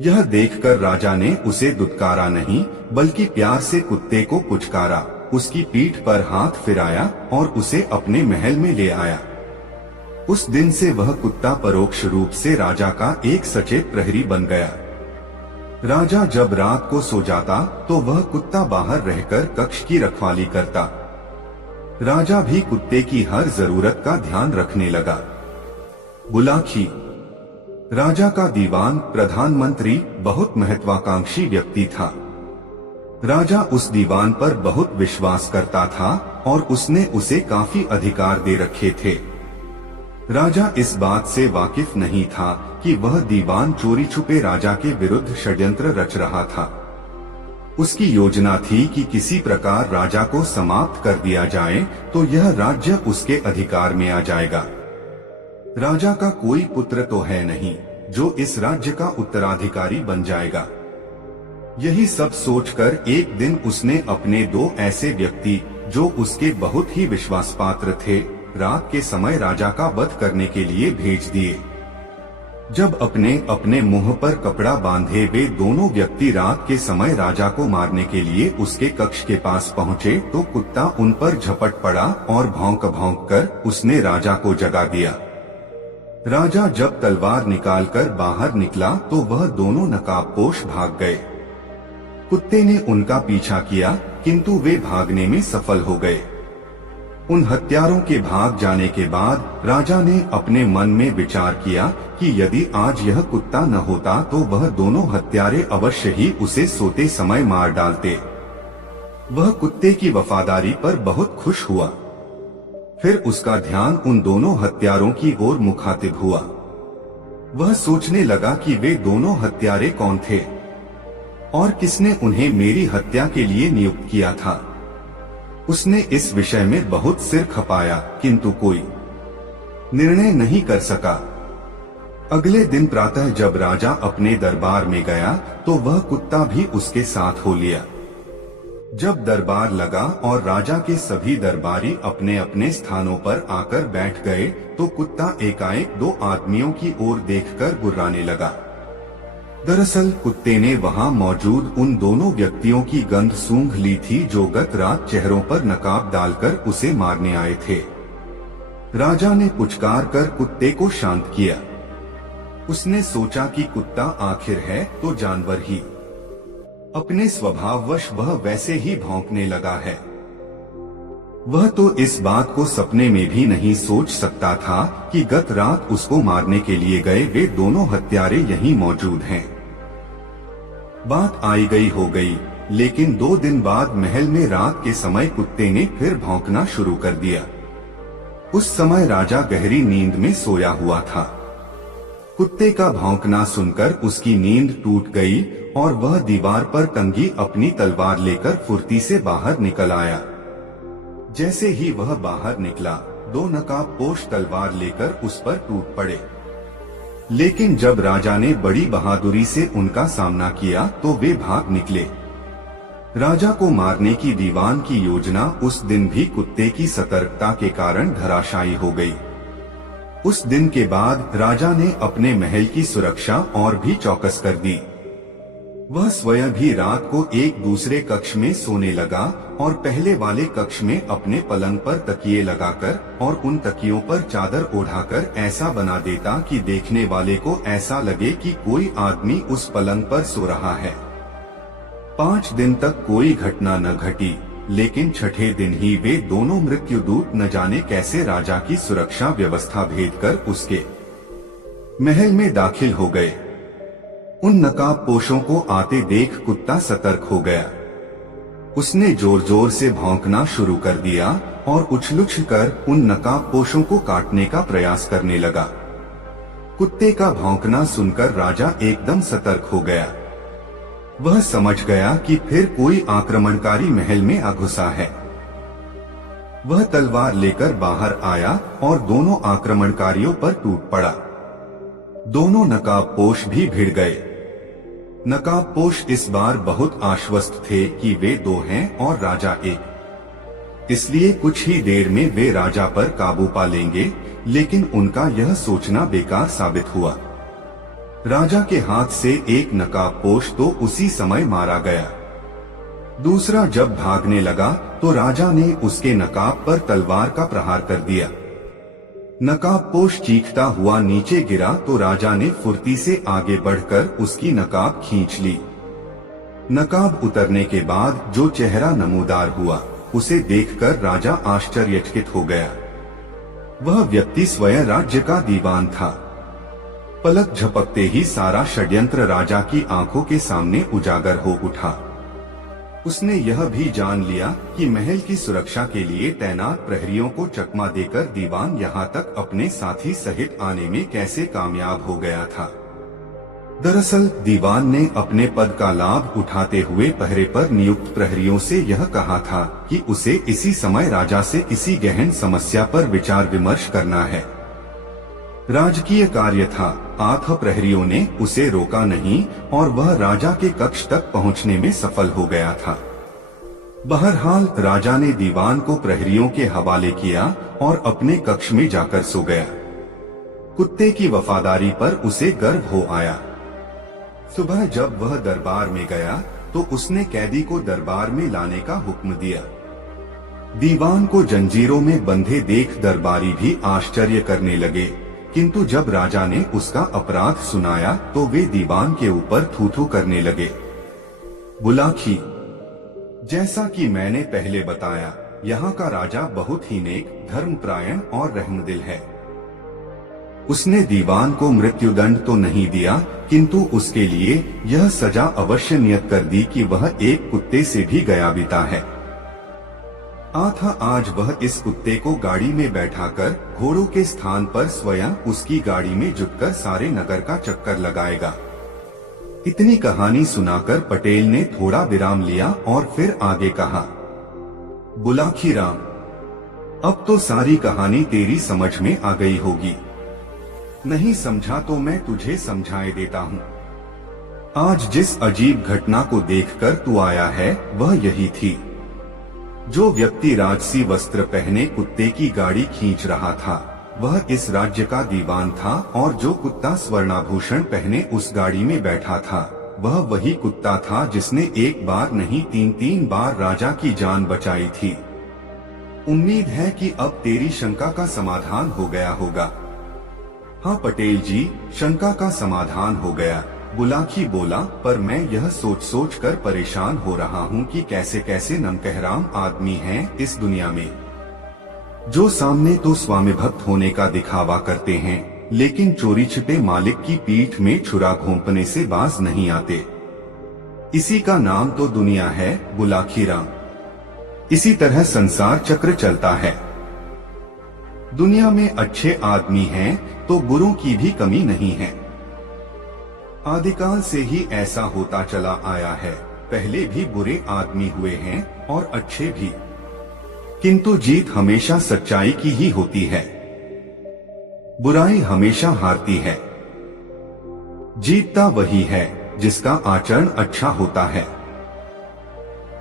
यह देखकर राजा ने उसे दुत्कारा नहीं, बल्कि प्यार से कुत्ते को पुचकारा, उसकी पीठ पर हाथ फिराया और उसे अपने महल में ले आया। उस दिन से वह कुत्ता परोक्ष रूप से राजा का एक सचेत प्रहरी बन गया। राजा जब रात को सो जाता तो वह कुत्ता बाहर रहकर कक्ष की रखवाली करता। राजा भी कुत्ते की हर जरूरत का ध्यान रखने लगा। बुलाकी, राजा का दीवान प्रधानमंत्री बहुत महत्वाकांक्षी व्यक्ति था। राजा उस दीवान पर बहुत विश्वास करता था और उसने उसे काफी अधिकार दे रखे थे। राजा इस बात से वाकिफ नहीं था कि वह दीवान चोरी छुपे राजा के विरुद्ध षड्यंत्र रच रहा था। उसकी योजना थी कि किसी प्रकार राजा को समाप्त कर दिया जाए तो यह राज्य उसके अधिकार में आ जाएगा। राजा का कोई पुत्र तो है नहीं जो इस राज्य का उत्तराधिकारी बन जाएगा। यही सब सोचकर एक दिन उसने अपने दो ऐसे व्यक्ति जो उसके बहुत ही विश्वासपात्र थे, रात के समय राजा का वध करने के लिए भेज दिए। जब अपने अपने मुंह पर कपड़ा बांधे वे दोनों व्यक्ति रात के समय राजा को मारने के लिए उसके कक्ष के पास पहुँचे तो कुत्ता उन पर झपट पड़ा और भौंक भौंक कर उसने राजा को जगा दिया। राजा जब तलवार निकालकर बाहर निकला तो वह दोनों नकाबपोश भाग गए। कुत्ते ने उनका पीछा किया किंतु वे भागने में सफल हो गए। उन हत्यारों के भाग जाने के बाद राजा ने अपने मन में विचार किया कि यदि आज यह कुत्ता न होता तो वह दोनों हत्यारे अवश्य ही उसे सोते समय मार डालते। वह कुत्ते की वफादारी पर बहुत खुश हुआ। फिर उसका ध्यान उन दोनों हत्यारों की ओर मुखातिब हुआ। वह सोचने लगा कि वे दोनों हत्यारे कौन थे और किसने उन्हें मेरी हत्या के लिए नियुक्त किया था। उसने इस विषय में बहुत सिर खपाया किंतु कोई निर्णय नहीं कर सका। अगले दिन प्रातः जब राजा अपने दरबार में गया तो वह कुत्ता भी उसके साथ हो लिया। जब दरबार लगा और राजा के सभी दरबारी अपने अपने स्थानों पर आकर बैठ गए तो कुत्ता एकाएक दो आदमियों की ओर देखकर गुर्राने लगा। दरअसल कुत्ते ने वहां मौजूद उन दोनों व्यक्तियों की गंध सूंघ ली थी जो गत रात चेहरों पर नकाब डालकर उसे मारने आए थे। राजा ने पुचकार कर कुत्ते को शांत किया। उसने सोचा कि कुत्ता आखिर है तो जानवर ही, अपने स्वभाववश वह वैसे ही भौंकने लगा है। वह तो इस बात को सपने में भी नहीं सोच सकता था कि गत रात उसको मारने के लिए गए वे दोनों हत्यारे यहीं मौजूद हैं। बात आई गई हो गई, लेकिन 2 दिन बाद महल में रात के समय कुत्ते ने फिर भौंकना शुरू कर दिया। उस समय राजा गहरी नींद में सोया हुआ था। कुत्ते का भौंकना सुनकर उसकी नींद टूट गई और वह दीवार पर टंगी अपनी तलवार लेकर फुर्ती से बाहर निकल आया। जैसे ही वह बाहर निकला, 2 नकाबपोश तलवार लेकर उस पर टूट पड़े। लेकिन जब राजा ने बड़ी बहादुरी से उनका सामना किया तो वे भाग निकले। राजा को मारने की दीवान की योजना उस दिन भी कुत्ते की सतर्कता के कारण धराशायी हो गई। उस दिन के बाद राजा ने अपने महल की सुरक्षा और भी चौकस कर दी। वह स्वयं भी रात को एक दूसरे कक्ष में सोने लगा और पहले वाले कक्ष में अपने पलंग पर तकिए लगाकर और उन तकियों पर चादर ओढ़ाकर ऐसा बना देता कि देखने वाले को ऐसा लगे कि कोई आदमी उस पलंग पर सो रहा है। 5 दिन तक कोई घटना न घटी, लेकिन छठे दिन ही वे दोनों मृत्युदूत न जाने कैसे राजा की सुरक्षा व्यवस्था भेदकर उसके महल में दाखिल हो गए। उन नकाबपोशों को आते देख कुत्ता सतर्क हो गया। उसने जोर जोर से भौंकना शुरू कर दिया और उछल-उछल कर उन नकाबपोशों को काटने का प्रयास करने लगा। कुत्ते का भौंकना सुनकर राजा एकदम सतर्क हो गया। वह समझ गया कि फिर कोई आक्रमणकारी महल में आ घुसा है। वह तलवार लेकर बाहर आया और दोनों आक्रमणकारियों पर टूट पड़ा। दोनों नकाबपोश भी भिड़ गए। नकाबपोश इस बार बहुत आश्वस्त थे कि वे 2 हैं और राजा एक, इसलिए कुछ ही देर में वे राजा पर काबू पा लेंगे, लेकिन उनका यह सोचना बेकार साबित हुआ। राजा के हाथ से एक नकाबपोश तो उसी समय मारा गया। दूसरा जब भागने लगा तो राजा ने उसके नकाब पर तलवार का प्रहार कर दिया। नकाबपोश चीखता हुआ नीचे गिरा तो राजा ने फुर्ती से आगे बढ़कर उसकी नकाब खींच ली। नकाब उतरने के बाद जो चेहरा नमूदार हुआ, उसे देखकर राजा आश्चर्यचकित हो गया। वह व्यक्ति स्वयं राज्य का दीवान था। पलक झपकते ही सारा षड्यंत्र राजा की आंखों के सामने उजागर हो उठा। उसने यह भी जान लिया कि महल की सुरक्षा के लिए तैनात प्रहरियों को चकमा देकर दीवान यहाँ तक अपने साथी सहित आने में कैसे कामयाब हो गया था। दरअसल दीवान ने अपने पद का लाभ उठाते हुए पहरे पर नियुक्त प्रहरियों से यह कहा था कि उसे इसी समय राजा से इसी गहन समस्या पर विचार विमर्श करना है। राजकीय कार्य था। 8 प्रहरियों ने उसे रोका नहीं और वह राजा के कक्ष तक पहुंचने में सफल हो गया था। बहरहाल राजा ने दीवान को प्रहरियों के हवाले किया और अपने कक्ष में जाकर सो गया। कुत्ते की वफादारी पर उसे गर्व हो आया। सुबह जब वह दरबार में गया तो उसने कैदी को दरबार में लाने का हुक्म दिया। दीवान को जंजीरों में बंधे देख दरबारी भी आश्चर्य करने लगे, किंतु जब राजा ने उसका अपराध सुनाया तो वे दीवान के ऊपर थू-थू करने लगे। बुलाखी, जैसा कि मैंने पहले बताया, यहाँ का राजा बहुत ही नेक, धर्मपरायण और रहमदिल है। उसने दीवान को मृत्युदंड तो नहीं दिया, किंतु उसके लिए यह सजा अवश्य नियत कर दी कि वह एक कुत्ते से भी गया बीता है। आज वह इस कुत्ते को गाड़ी में बैठाकर घोड़ों के स्थान पर स्वयं उसकी गाड़ी में जुटकर सारे नगर का चक्कर लगाएगा। इतनी कहानी सुनाकर पटेल ने थोड़ा विराम लिया और फिर आगे कहा, बुलाखी राम, अब तो सारी कहानी तेरी समझ में आ गई होगी। नहीं समझा तो मैं तुझे समझाए देता हूँ। आज जिस अजीब घटना को देखकर तू आया है वह यही थी। जो व्यक्ति राजसी वस्त्र पहने कुत्ते की गाड़ी खींच रहा था वह इस राज्य का दीवान था, और जो कुत्ता स्वर्णाभूषण पहने उस गाड़ी में बैठा था वह वही कुत्ता था जिसने एक बार नहीं 3 बार राजा की जान बचाई थी। उम्मीद है कि अब तेरी शंका का समाधान हो गया होगा। हाँ पटेल जी, शंका का समाधान हो गया, बुलाखी बोला, पर मैं यह सोच कर परेशान हो रहा हूँ कि कैसे कैसे नमकहराम आदमी हैं इस दुनिया में, जो सामने तो स्वामी भक्त होने का दिखावा करते हैं लेकिन चोरी छिपे मालिक की पीठ में छुरा घोंपने से बाज नहीं आते। इसी का नाम तो दुनिया है बुलाखी राम। इसी तरह संसार चक्र चलता है। दुनिया में अच्छे आदमी हैं तो बुरों की भी कमी नहीं है। आदिकाल से ही ऐसा होता चला आया है। पहले भी बुरे आदमी हुए हैं और अच्छे भी, किंतु जीत हमेशा सच्चाई की ही होती है। बुराई हमेशा हारती है। जीतता वही है जिसका आचरण अच्छा होता है।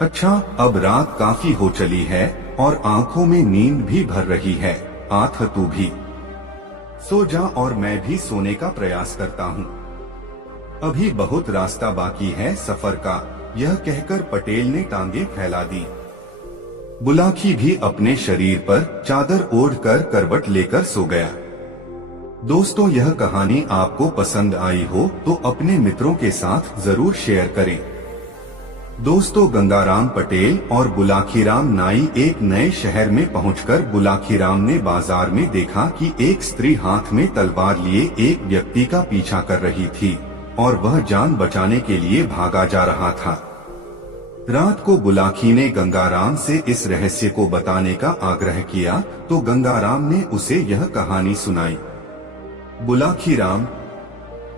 अच्छा, अब रात काफी हो चली है और आंखों में नींद भी भर रही है। आठ तू भी सो जा और मैं भी सोने का प्रयास करता हूँ। अभी बहुत रास्ता बाकी है सफर का। यह कहकर पटेल ने टांगे फैला दी। बुलाखी भी अपने शरीर पर चादर ओढ़कर करवट लेकर सो गया। दोस्तों, यह कहानी आपको पसंद आई हो तो अपने मित्रों के साथ जरूर शेयर करें। दोस्तों, गंगाराम पटेल और बुलाखीराम नाई एक नए शहर में पहुंचकर बुलाखीराम ने बाजार में देखा कि एक स्त्री हाथ में तलवार लिए एक व्यक्ति का पीछा कर रही थी और वह जान बचाने के लिए भागा जा रहा था। रात को बुलाखी ने गंगाराम से इस रहस्य को बताने का आग्रह किया तो गंगाराम ने उसे यह कहानी सुनाई। बुलाखीराम,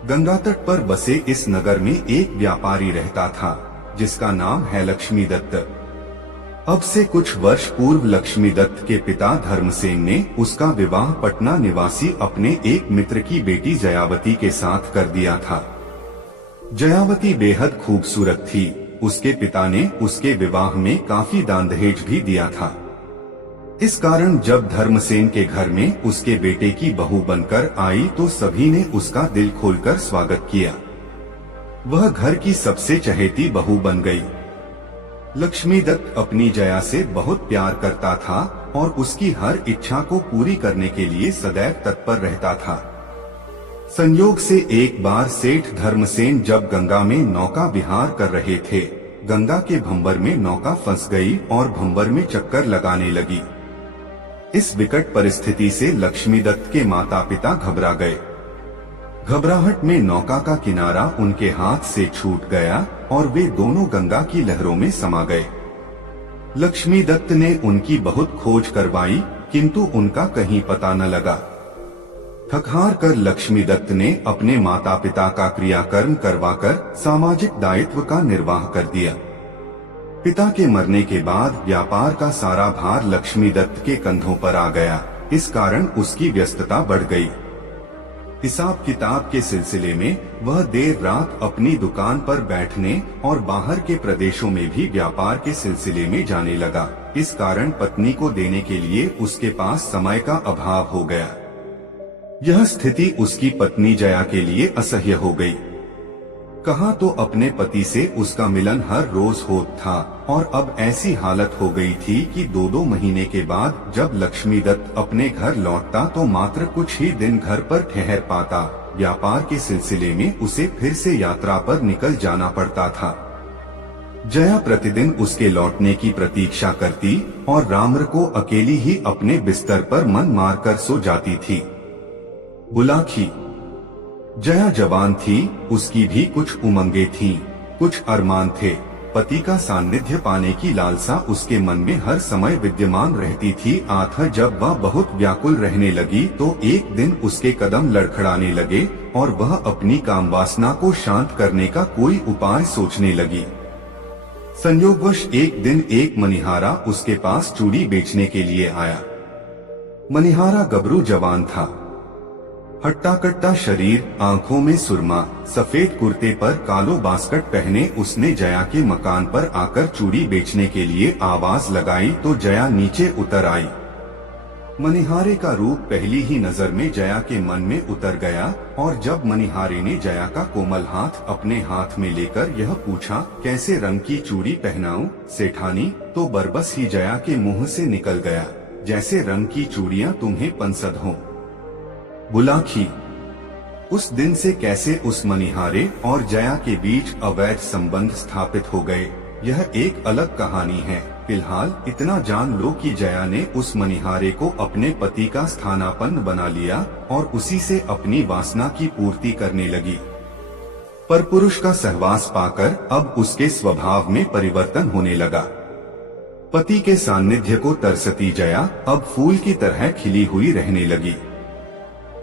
गंगा तट पर बसे इस नगर में एक व्यापारी रहता था जिसका नाम है लक्ष्मीदत्त। अब से कुछ वर्ष पूर्व लक्ष्मीदत्त के पिता धर्मसेन ने उसका विवाह पटना निवासी अपने एक मित्र की बेटी जयावती के साथ कर दिया था। जयावती बेहद खूबसूरत थी। उसके पिता ने उसके विवाह में काफी दान दहेज भी दिया था। इस कारण जब धर्मसेन के घर में उसके बेटे की बहू बनकर आई तो सभी ने उसका दिल खोलकर स्वागत किया। वह घर की सबसे चहेती बहू बन गई। लक्ष्मीदत्त अपनी जया से बहुत प्यार करता था और उसकी हर इच्छा को पूरी करने के लिए सदैव तत्पर रहता था। संयोग से एक बार सेठ धर्मसेन जब गंगा में नौका विहार कर रहे थे, गंगा के भंवर में नौका फंस गई और भंवर में चक्कर लगाने लगी। इस विकट परिस्थिति से लक्ष्मीदत्त के माता पिता घबरा गए। घबराहट में नौका का किनारा उनके हाथ से छूट गया और वे दोनों गंगा की लहरों में समा गए। लक्ष्मीदत्त ने उनकी बहुत खोज करवाई किंतु उनका कहीं पता न लगा। थक-हार कर लक्ष्मीदत्त ने अपने माता पिता का क्रियाकर्म करवाकर सामाजिक दायित्व का निर्वाह कर दिया। पिता के मरने के बाद व्यापार का सारा भार लक्ष्मीदत्त के कंधों पर आ गया। इस कारण उसकी व्यस्तता बढ़ गई। हिसाब किताब के सिलसिले में वह देर रात अपनी दुकान पर बैठने और बाहर के प्रदेशों में भी व्यापार के सिलसिले में जाने लगा। इस कारण पत्नी को देने के लिए उसके पास समय का अभाव हो गया। यह स्थिति उसकी पत्नी जया के लिए असह्य हो गई। कहा तो अपने पति से उसका मिलन हर रोज होता था और अब ऐसी हालत हो गई थी कि 2-2 महीने के बाद जब लक्ष्मीदत्त अपने घर लौटता तो मात्र कुछ ही दिन घर पर ठहर पाता। व्यापार के सिलसिले में उसे फिर से यात्रा पर निकल जाना पड़ता था। जया प्रतिदिन उसके लौटने की प्रतीक्षा करती और राम्र को अकेली ही अपने बिस्तर पर मन मारकर सो जाती थी। बुलाखी। जया जवान थी, उसकी भी कुछ उमंगे थीं, कुछ अरमान थे। पति का सान्निध्य पाने की लालसा उसके मन में हर समय विद्यमान रहती थी। आखिर जब वह बहुत व्याकुल रहने लगी तो एक दिन उसके कदम लड़खड़ाने लगे और वह अपनी कामवासना को शांत करने का कोई उपाय सोचने लगी। संयोगवश एक दिन एक मनिहारा उसके पास चूड़ी बेचने के लिए आया। मनिहारा गबरू जवान था, हट्टा कट्टा शरीर, आंखों में सुरमा, सफेद कुर्ते पर कालो बास्कट पहने उसने जया के मकान पर आकर चूड़ी बेचने के लिए आवाज लगाई तो जया नीचे उतर आई। मनिहारे का रूप पहली ही नजर में जया के मन में उतर गया और जब मनिहारे ने जया का कोमल हाथ अपने हाथ में लेकर यह पूछा, कैसे रंग की चूड़ी पहनाऊं सेठानी, तो बरबस ही जया के मुंह से निकल गया, जैसे रंग की चूड़ियां तुम्हें पंसद हों। बुलाखी। उस दिन से कैसे उस मनिहारे और जया के बीच अवैध संबंध स्थापित हो गए, यह एक अलग कहानी है। फिलहाल इतना जान लो कि जया ने उस मनिहारे को अपने पति का स्थानापन्न बना लिया और उसी से अपनी वासना की पूर्ति करने लगी। पर पुरुष का सहवास पाकर अब उसके स्वभाव में परिवर्तन होने लगा। पति के सान्निध्य को तरसती जया अब फूल की तरह खिली हुई रहने लगी।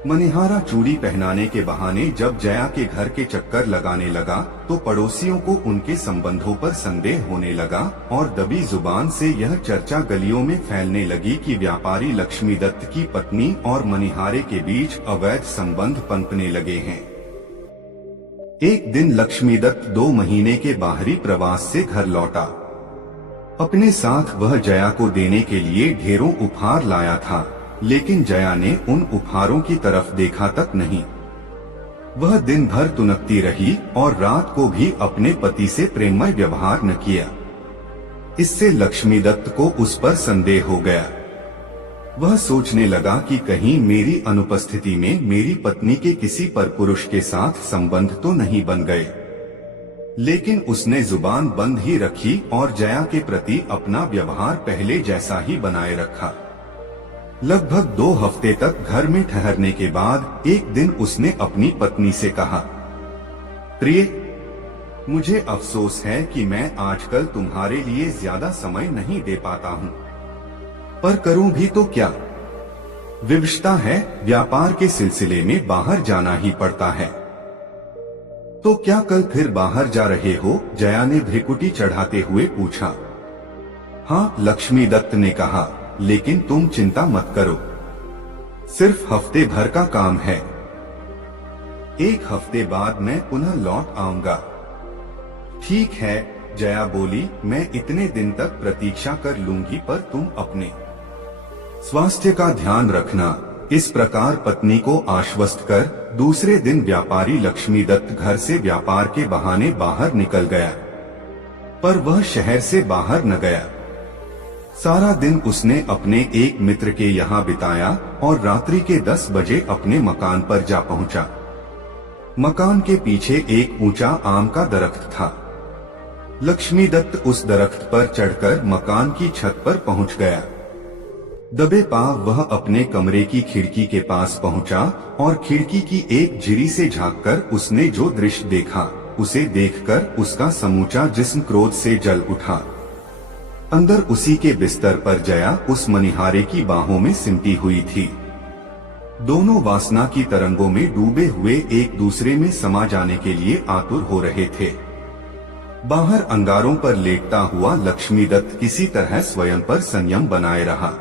मनिहारा चूड़ी पहनाने के बहाने जब जया के घर के चक्कर लगाने लगा तो पड़ोसियों को उनके संबंधों पर संदेह होने लगा और दबी जुबान से यह चर्चा गलियों में फैलने लगी कि व्यापारी लक्ष्मीदत्त की पत्नी और मनिहारे के बीच अवैध संबंध पनपने लगे हैं। एक दिन लक्ष्मीदत्त 2 महीने के बाहरी प्रवास से घर लौटा। अपने साथ वह जया को देने के लिए ढेरों उपहार लाया था, लेकिन जया ने उन उपहारों की तरफ देखा तक नहीं। वह दिन भर तुनकती रही और रात को भी अपने पति से प्रेममय व्यवहार न किया। इससे लक्ष्मीदत्त को उस पर संदेह हो गया। वह सोचने लगा कि कहीं मेरी अनुपस्थिति में मेरी पत्नी के किसी परपुरुष के साथ संबंध तो नहीं बन गए। लेकिन उसने जुबान बंद ही रखी और जया के प्रति अपना व्यवहार पहले जैसा ही बनाए रखा। लगभग 2 हफ्ते तक घर में ठहरने के बाद एक दिन उसने अपनी पत्नी से कहा, प्रिय, मुझे अफसोस है कि मैं आजकल तुम्हारे लिए ज्यादा समय नहीं दे पाता हूँ, पर करूँ भी तो क्या? विवशता है, व्यापार के सिलसिले में बाहर जाना ही पड़ता है। तो क्या कल फिर बाहर जा रहे हो? जया ने भ्रिकुटी चढ़ाते हुए पूछा। हाँ, लक्ष्मीदत्त ने कहा, लेकिन तुम चिंता मत करो, सिर्फ हफ्ते भर का काम है। 1 हफ्ते बाद मैं पुनः लौट आऊंगा। ठीक है, जया बोली, मैं इतने दिन तक प्रतीक्षा कर लूंगी, पर तुम अपने स्वास्थ्य का ध्यान रखना। इस प्रकार पत्नी को आश्वस्त कर दूसरे दिन व्यापारी लक्ष्मीदत्त घर से व्यापार के बहाने बाहर निकल गया, पर वह शहर से बाहर न गया। सारा दिन उसने अपने एक मित्र के यहाँ बिताया और रात्रि के 10 बजे अपने मकान पर जा पहुँचा। मकान के पीछे एक ऊंचा आम का दरख्त था। लक्ष्मीदत्त उस दरख्त पर चढ़कर मकान की छत पर पहुँच गया। दबे पांव वह अपने कमरे की खिड़की के पास पहुँचा और खिड़की की एक झिरी से झांककर उसने जो दृश्य देखा, उसे देखकर उसका समूचा जिस्म क्रोध से जल उठा। अंदर उसी के बिस्तर पर जया उस मनिहारे की बाहों में सिमटी हुई थी। दोनों वासना की तरंगों में डूबे हुए एक दूसरे में समा जाने के लिए आतुर हो रहे थे। बाहर अंगारों पर लेटता हुआ लक्ष्मीदत्त किसी तरह स्वयं पर संयम बनाए रहा।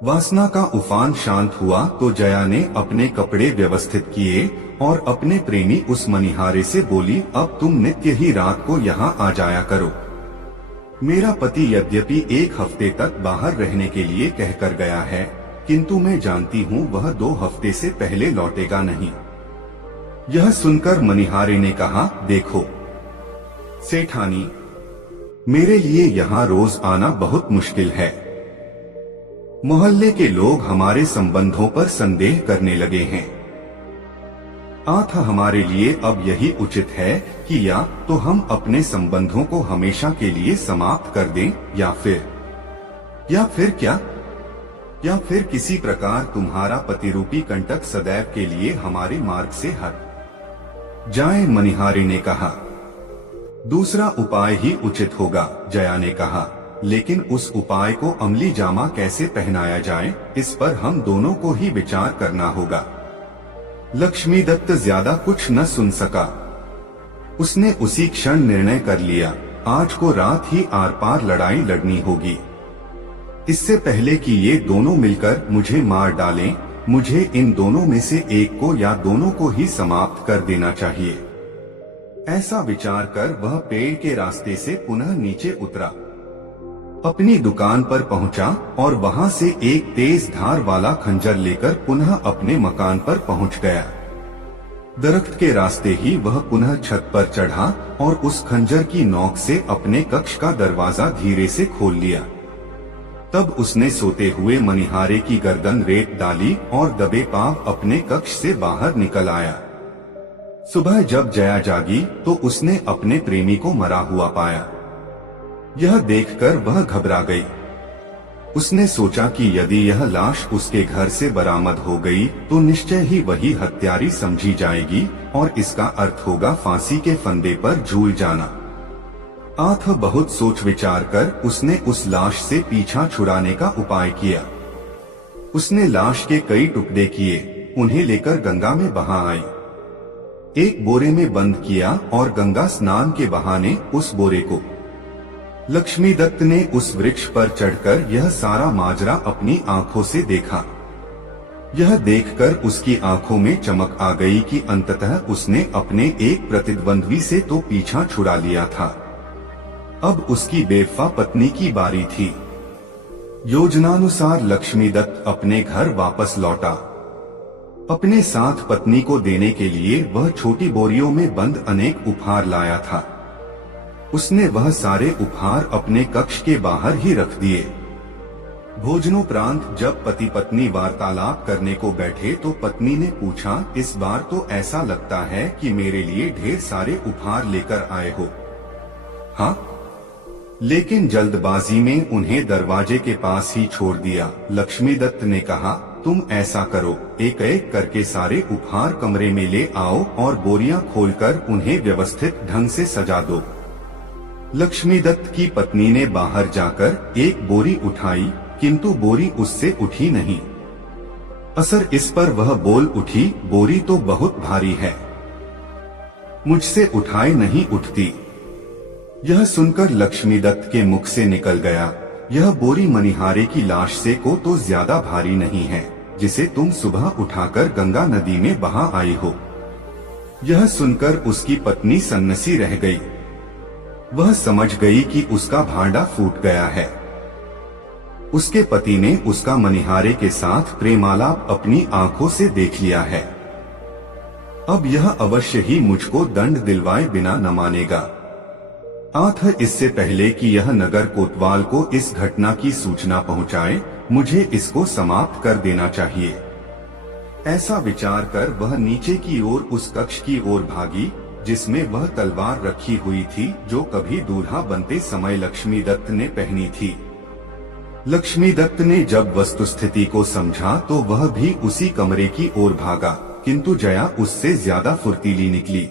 वासना का उफान शांत हुआ तो जया ने अपने कपड़े व्यवस्थित किए और अपने प्रेमी उस मनिहारे से बोली, अब तुम नित्य ही रात को यहाँ आ जाया करो। मेरा पति यद्यपि 1 हफ्ते तक बाहर रहने के लिए कहकर गया है, किंतु मैं जानती हूँ वह 2 हफ्ते से पहले लौटेगा नहीं। यह सुनकर मनिहारे ने कहा, देखो सेठानी, मेरे लिए यहाँ रोज आना बहुत मुश्किल है। मोहल्ले के लोग हमारे संबंधों पर संदेह करने लगे हैं। हमारे लिए अब यही उचित है कि या तो हम अपने संबंधों को हमेशा के लिए समाप्त कर दें या फिर क्या? या फिर किसी प्रकार तुम्हारा पतिरूपी कंटक सदैव के लिए हमारे मार्ग से हट जाए। मनिहारी ने कहा, दूसरा उपाय ही उचित होगा। जया ने कहा, लेकिन उस उपाय को अमली जामा कैसे पहनाया जाए, इस पर हम दोनों को ही विचार करना होगा। लक्ष्मीदत्त ज्यादा कुछ न सुन सका। उसने उसी क्षण निर्णय कर लिया, आज को रात ही आर पार लड़ाई लड़नी होगी। इससे पहले कि ये दोनों मिलकर मुझे मार डालें, मुझे इन दोनों में से एक को या दोनों को ही समाप्त कर देना चाहिए। ऐसा विचार कर वह पेड़ के रास्ते से पुनः नीचे उतरा, अपनी दुकान पर पहुंचा और वहां से एक तेज धार वाला खंजर लेकर पुनः अपने मकान पर पहुंच गया। दरख्त के रास्ते ही वह पुनः छत पर चढ़ा और उस खंजर की नोक से अपने कक्ष का दरवाजा धीरे से खोल लिया। तब उसने सोते हुए मनिहारे की गर्दन रेत डाली और दबे पांव अपने कक्ष से बाहर निकल आया। सुबह जब जया जागी तो उसने अपने प्रेमी को मरा हुआ पाया। यह देखकर वह घबरा गई। उसने सोचा कि यदि यह लाश उसके घर से बरामद हो गई तो निश्चय ही वही हत्यारी समझी जाएगी और इसका अर्थ होगा फांसी के फंदे पर झूल जाना। बहुत सोच विचार कर उसने उस लाश से पीछा छुड़ाने का उपाय किया। उसने लाश के कई टुकड़े किए, उन्हें लेकर गंगा में बहा आई। एक बोरे में बंद किया और गंगा स्नान के बहाने उस बोरे को लक्ष्मीदत्त ने उस वृक्ष पर चढ़कर यह सारा माजरा अपनी आंखों से देखा। यह देखकर उसकी आंखों में चमक आ गई कि अंततः उसने अपने एक प्रतिद्वंद्वी से तो पीछा छुड़ा लिया था, अब उसकी बेवफा पत्नी की बारी थी। योजनानुसार लक्ष्मीदत्त अपने घर वापस लौटा। अपने साथ पत्नी को देने के लिए वह छोटी बोरियों में बंद अनेक उपहार लाया था। उसने वह सारे उपहार अपने कक्ष के बाहर ही रख दिए। भोजनोपरांत जब पति पत्नी वार्तालाप करने को बैठे तो पत्नी ने पूछा, इस बार तो ऐसा लगता है कि मेरे लिए ढेर सारे उपहार लेकर आए हो। हाँ, लेकिन जल्दबाजी में उन्हें दरवाजे के पास ही छोड़ दिया। लक्ष्मीदत्त ने कहा, तुम ऐसा करो, एक एक करके सारे उपहार कमरे में ले आओ और बोरियां खोलकर उन्हें व्यवस्थित ढंग से सजा दो। लक्ष्मीदत्त की पत्नी ने बाहर जाकर एक बोरी उठाई, किंतु बोरी उससे उठी नहीं। असर इस पर वह बोल उठी, बोरी तो बहुत भारी है, मुझसे उठाए नहीं उठती। यह सुनकर लक्ष्मीदत्त के मुख से निकल गया, यह बोरी मनिहारे की लाश से को तो ज्यादा भारी नहीं है, जिसे तुम सुबह उठाकर गंगा नदी में बहा आई हो। यह सुनकर उसकी पत्नी सन्नसी रह गई। वह समझ गई कि उसका भांडा फूट गया है। उसके पति ने उसका मनिहारे के साथ प्रेमालाप अपनी आंखों से देख लिया है। अब यह अवश्य ही मुझको दंड दिलवाए बिना न मानेगा। इससे पहले कि यह नगर कोतवाल को इस घटना की सूचना पहुंचाए, मुझे इसको समाप्त कर देना चाहिए। ऐसा विचार कर वह नीचे की ओर उस कक्ष की ओर भागी जिसमें वह तलवार रखी हुई थी जो कभी दूल्हा बनते समय लक्ष्मीदत्त ने पहनी थी। लक्ष्मीदत्त ने जब वस्तुस्थिति को समझा तो वह भी उसी कमरे की ओर भागा, किंतु जया उससे ज्यादा फुर्तीली निकली।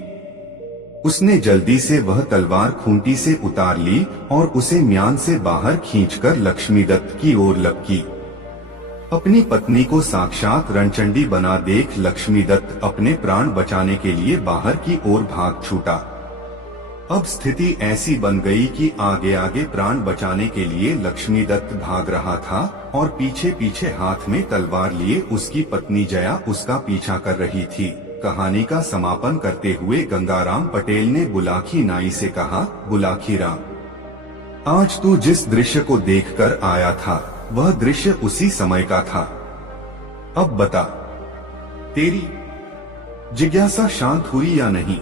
उसने जल्दी से वह तलवार खूंटी से उतार ली और उसे म्यान से बाहर खींचकर लक्ष्मीदत्त की ओर लपकी। अपनी पत्नी को साक्षात रणचंडी बना देख लक्ष्मीदत्त अपने प्राण बचाने के लिए बाहर की ओर भाग छूटा। अब स्थिति ऐसी बन गई कि आगे आगे प्राण बचाने के लिए लक्ष्मीदत्त भाग रहा था और पीछे पीछे हाथ में तलवार लिए उसकी पत्नी जया उसका पीछा कर रही थी। कहानी का समापन करते हुए गंगाराम पटेल ने बुलाकी नाई से कहा, बुलाकी राम, आज तू जिस दृश्य को देखकर आया था वह दृश्य उसी समय का था। अब बता, तेरी जिज्ञासा शांत हुई या नहीं?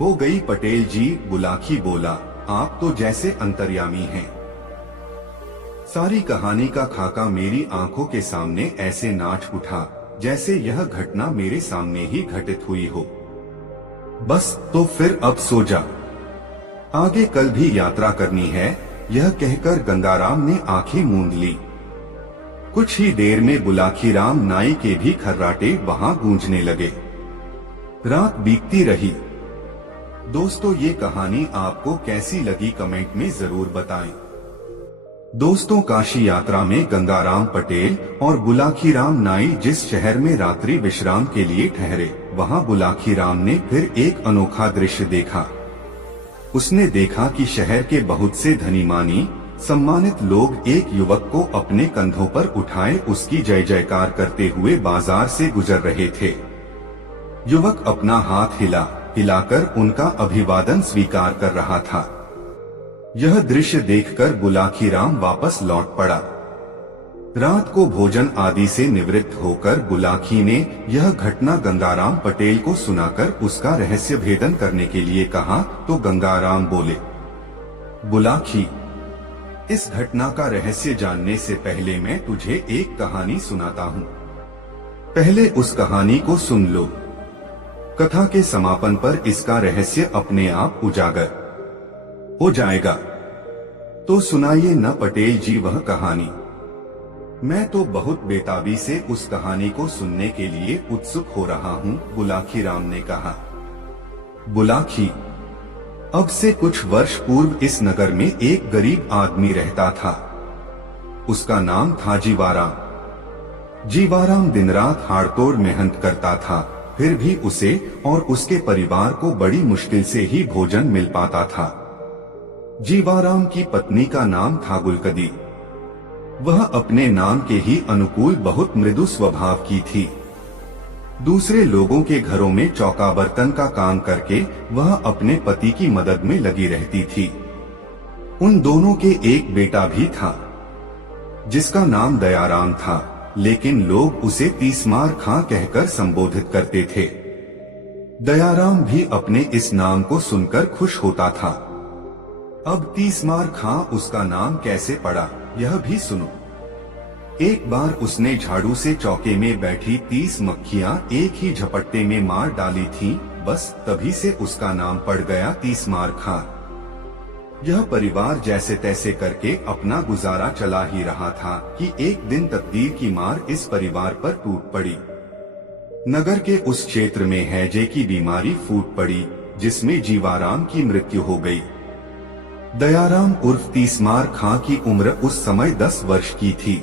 हो गई पटेल जी, बुलाकी बोला, आप तो जैसे अंतर्यामी हैं। सारी कहानी का खाका मेरी आंखों के सामने ऐसे नाच उठा जैसे यह घटना मेरे सामने ही घटित हुई हो। बस तो फिर अब सो जा, आगे कल भी यात्रा करनी है। यह कहकर गंगाराम ने आंखें मूंद ली। कुछ ही देर में बुलाकी राम नाई के भी खर्राटे वहां गूंजने लगे। रात बीतती रही। दोस्तों, ये कहानी आपको कैसी लगी कमेंट में जरूर बताएं। दोस्तों, काशी यात्रा में गंगाराम पटेल और बुलाकी राम नाई जिस शहर में रात्रि विश्राम के लिए ठहरे, वहां बुलाकी राम ने फिर एक अनोखा दृश्य देखा। उसने देखा कि शहर के बहुत से धनी मानी सम्मानित लोग एक युवक को अपने कंधों पर उठाए उसकी जय जयकार करते हुए बाजार से गुजर रहे थे। युवक अपना हाथ हिलाकर उनका अभिवादन स्वीकार कर रहा था। यह दृश्य देखकर बुलाकी राम वापस लौट पड़ा। रात को भोजन आदि से निवृत्त होकर बुलाकी ने यह घटना गंगाराम पटेल को सुनाकर उसका रहस्य भेदन करने के लिए कहा तो गंगाराम बोले, बुलाकी, इस घटना का रहस्य जानने से पहले मैं तुझे एक कहानी सुनाता हूँ। पहले उस कहानी को सुन लो। कथा के समापन पर इसका रहस्य अपने आप उजागर हो जाएगा। तो सुनाइए न पटेल जी वह कहानी। मैं तो बहुत बेताबी से उस कहानी को सुनने के लिए उत्सुक हो रहा हूँ, बुलाकी राम ने कहा। बुलाकी, अब से कुछ वर्ष पूर्व इस नगर में एक गरीब आदमी रहता था। उसका नाम था जीवाराम। जीवाराम दिन रात हाड़तोड़ मेहनत करता था, फिर भी उसे और उसके परिवार को बड़ी मुश्किल से ही भोजन मिल पाता था। जीवाराम की पत्नी का नाम था गुलकदी। वह अपने नाम के ही अनुकूल बहुत मृदु स्वभाव की थी। दूसरे लोगों के घरों में चौका बर्तन का काम करके वह अपने पति की मदद में लगी रहती थी। उन दोनों के एक बेटा भी था जिसका नाम दयाराम था, लेकिन लोग उसे तीसमार खां कहकर संबोधित करते थे। दयाराम भी अपने इस नाम को सुनकर खुश होता था। अब तीसमार खां उसका नाम कैसे पड़ा यह भी सुनो। एक बार उसने झाड़ू से चौके में बैठी 30 मक्खियां एक ही झपट्टे में मार डाली थीं, बस तभी से उसका नाम पड़ गया तीसमार खां। यह परिवार जैसे तैसे करके अपना गुजारा चला ही रहा था कि एक दिन तकदीर की मार इस परिवार पर टूट पड़ी। नगर के उस क्षेत्र में हैजे की बीमारी फूट पड़ी जिसमें जीवाराम की मृत्यु हो गई। दयाराम उर्फ तीसमार खां की उम्र उस समय 10 वर्ष की थी।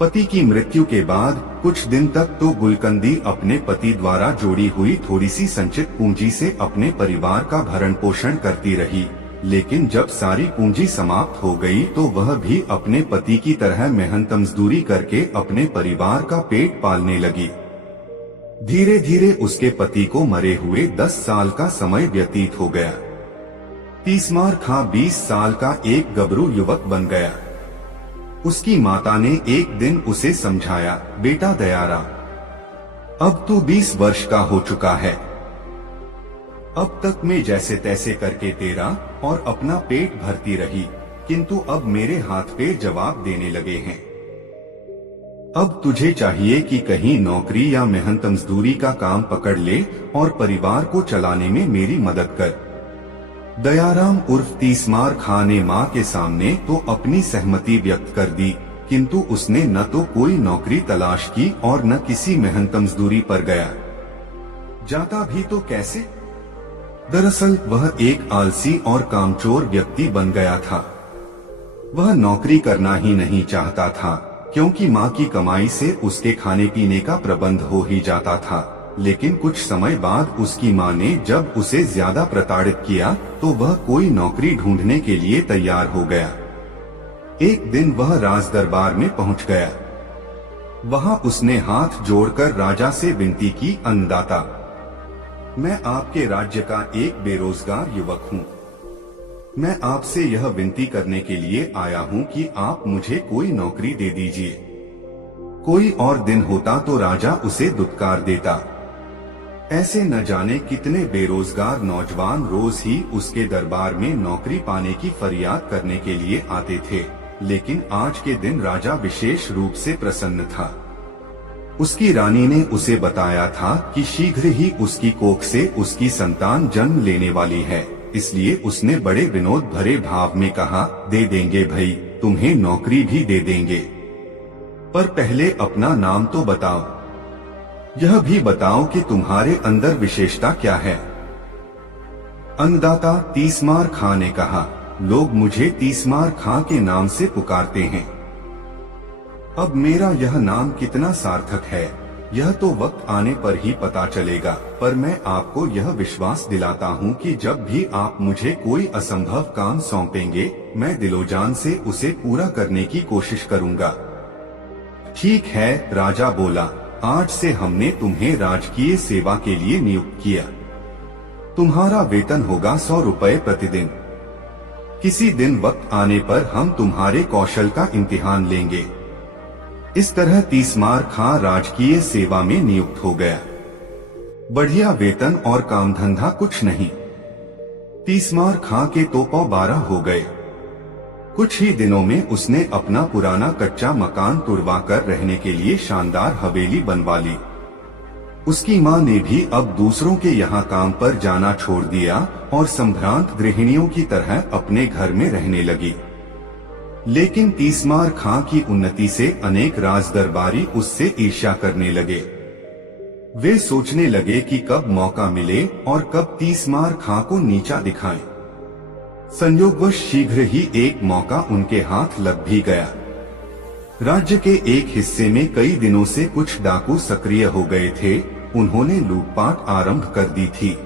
पति की मृत्यु के बाद कुछ दिन तक तो गुलकंदी अपने पति द्वारा जोड़ी हुई थोड़ी सी संचित पूंजी से अपने परिवार का भरण पोषण करती रही, लेकिन जब सारी पूंजी समाप्त हो गई तो वह भी अपने पति की तरह मेहनत मजदूरी करके अपने परिवार का पेट पालने लगी। धीरे धीरे उसके पति को मरे हुए 10 साल का समय व्यतीत हो गया। तीसमार खां 20 साल का एक गबरू युवक बन गया। उसकी माता ने एक दिन उसे समझाया, बेटा दयाराम, अब तू 20 वर्ष का हो चुका है। अब तक मैं जैसे तैसे करके तेरा और अपना पेट भरती रही, किंतु अब मेरे हाथ पे जवाब देने लगे हैं। अब तुझे चाहिए कि कहीं नौकरी या मेहनत मजदूरी का काम पकड़ ले और परिवार को चलाने में मेरी मदद कर। दयाराम उर्फ तीसमार खां ने मां के सामने तो अपनी सहमति व्यक्त कर दी, किंतु उसने न तो कोई नौकरी तलाश की और न किसी मेहनत मजदूरी पर गया। जाता भी तो कैसे? दरअसल वह एक आलसी और कामचोर व्यक्ति बन गया था। वह नौकरी करना ही नहीं चाहता था, क्योंकि मां की कमाई से उसके खाने पीने का प्रबंध हो ही जाता था। लेकिन कुछ समय बाद उसकी माँ ने जब उसे ज्यादा प्रताड़ित किया तो वह कोई नौकरी ढूंढने के लिए तैयार हो गया। एक दिन वह राज दरबार में पहुंच गया। वहां उसने हाथ जोड़कर राजा से विनती की, अन्नदाता, मैं आपके राज्य का एक बेरोजगार युवक हूँ। मैं आपसे यह विनती करने के लिए आया हूँ कि आप मुझे कोई नौकरी दे दीजिए। कोई और दिन होता तो राजा उसे दुत्कार देता। ऐसे न जाने कितने बेरोजगार नौजवान रोज ही उसके दरबार में नौकरी पाने की फरियाद करने के लिए आते थे, लेकिन आज के दिन राजा विशेष रूप से प्रसन्न था। उसकी रानी ने उसे बताया था कि शीघ्र ही उसकी कोख से उसकी संतान जन्म लेने वाली है, इसलिए उसने बड़े विनोद भरे भाव में कहा, दे देंगे भाई, तुम्हें नौकरी भी दे देंगे, पर पहले अपना नाम तो बताओ। यह भी बताओ कि तुम्हारे अंदर विशेषता क्या है। अन्नदाता तीसमार खां ने कहा, लोग मुझे तीसमार खां के नाम से पुकारते हैं। अब मेरा यह नाम कितना सार्थक है यह तो वक्त आने पर ही पता चलेगा, पर मैं आपको यह विश्वास दिलाता हूँ कि जब भी आप मुझे कोई असंभव काम सौंपेंगे मैं दिलोजान से उसे पूरा करने की कोशिश करूँगा। ठीक है, राजा बोला, आज से हमने तुम्हें राजकीय सेवा के लिए नियुक्त किया। तुम्हारा वेतन होगा 100 रुपए प्रतिदिन। किसी दिन वक्त आने पर हम तुम्हारे कौशल का इम्तिहान लेंगे। इस तरह तीसमार खां राजकीय सेवा में नियुक्त हो गया। बढ़िया वेतन और काम धंधा कुछ नहीं। तीसमार खां के तो पौ 12 हो गए। कुछ ही दिनों में उसने अपना पुराना कच्चा मकान तुड़वाकर रहने के लिए शानदार हवेली बनवा ली। उसकी माँ ने भी अब दूसरों के यहाँ काम पर जाना छोड़ दिया और संभ्रांत गृहिणियों की तरह अपने घर में रहने लगी। लेकिन तीसमार खां की उन्नति से अनेक राजदरबारी उससे ईर्ष्या करने लगे। वे सोचने लगे कि कब मौका मिले और कब तीसमार खां को नीचा दिखाएं। संयोगवश शीघ्र ही एक मौका उनके हाथ लग भी गया। राज्य के एक हिस्से में कई दिनों से कुछ डाकू सक्रिय हो गए थे। उन्होंने लूटपाट आरंभ कर दी थी।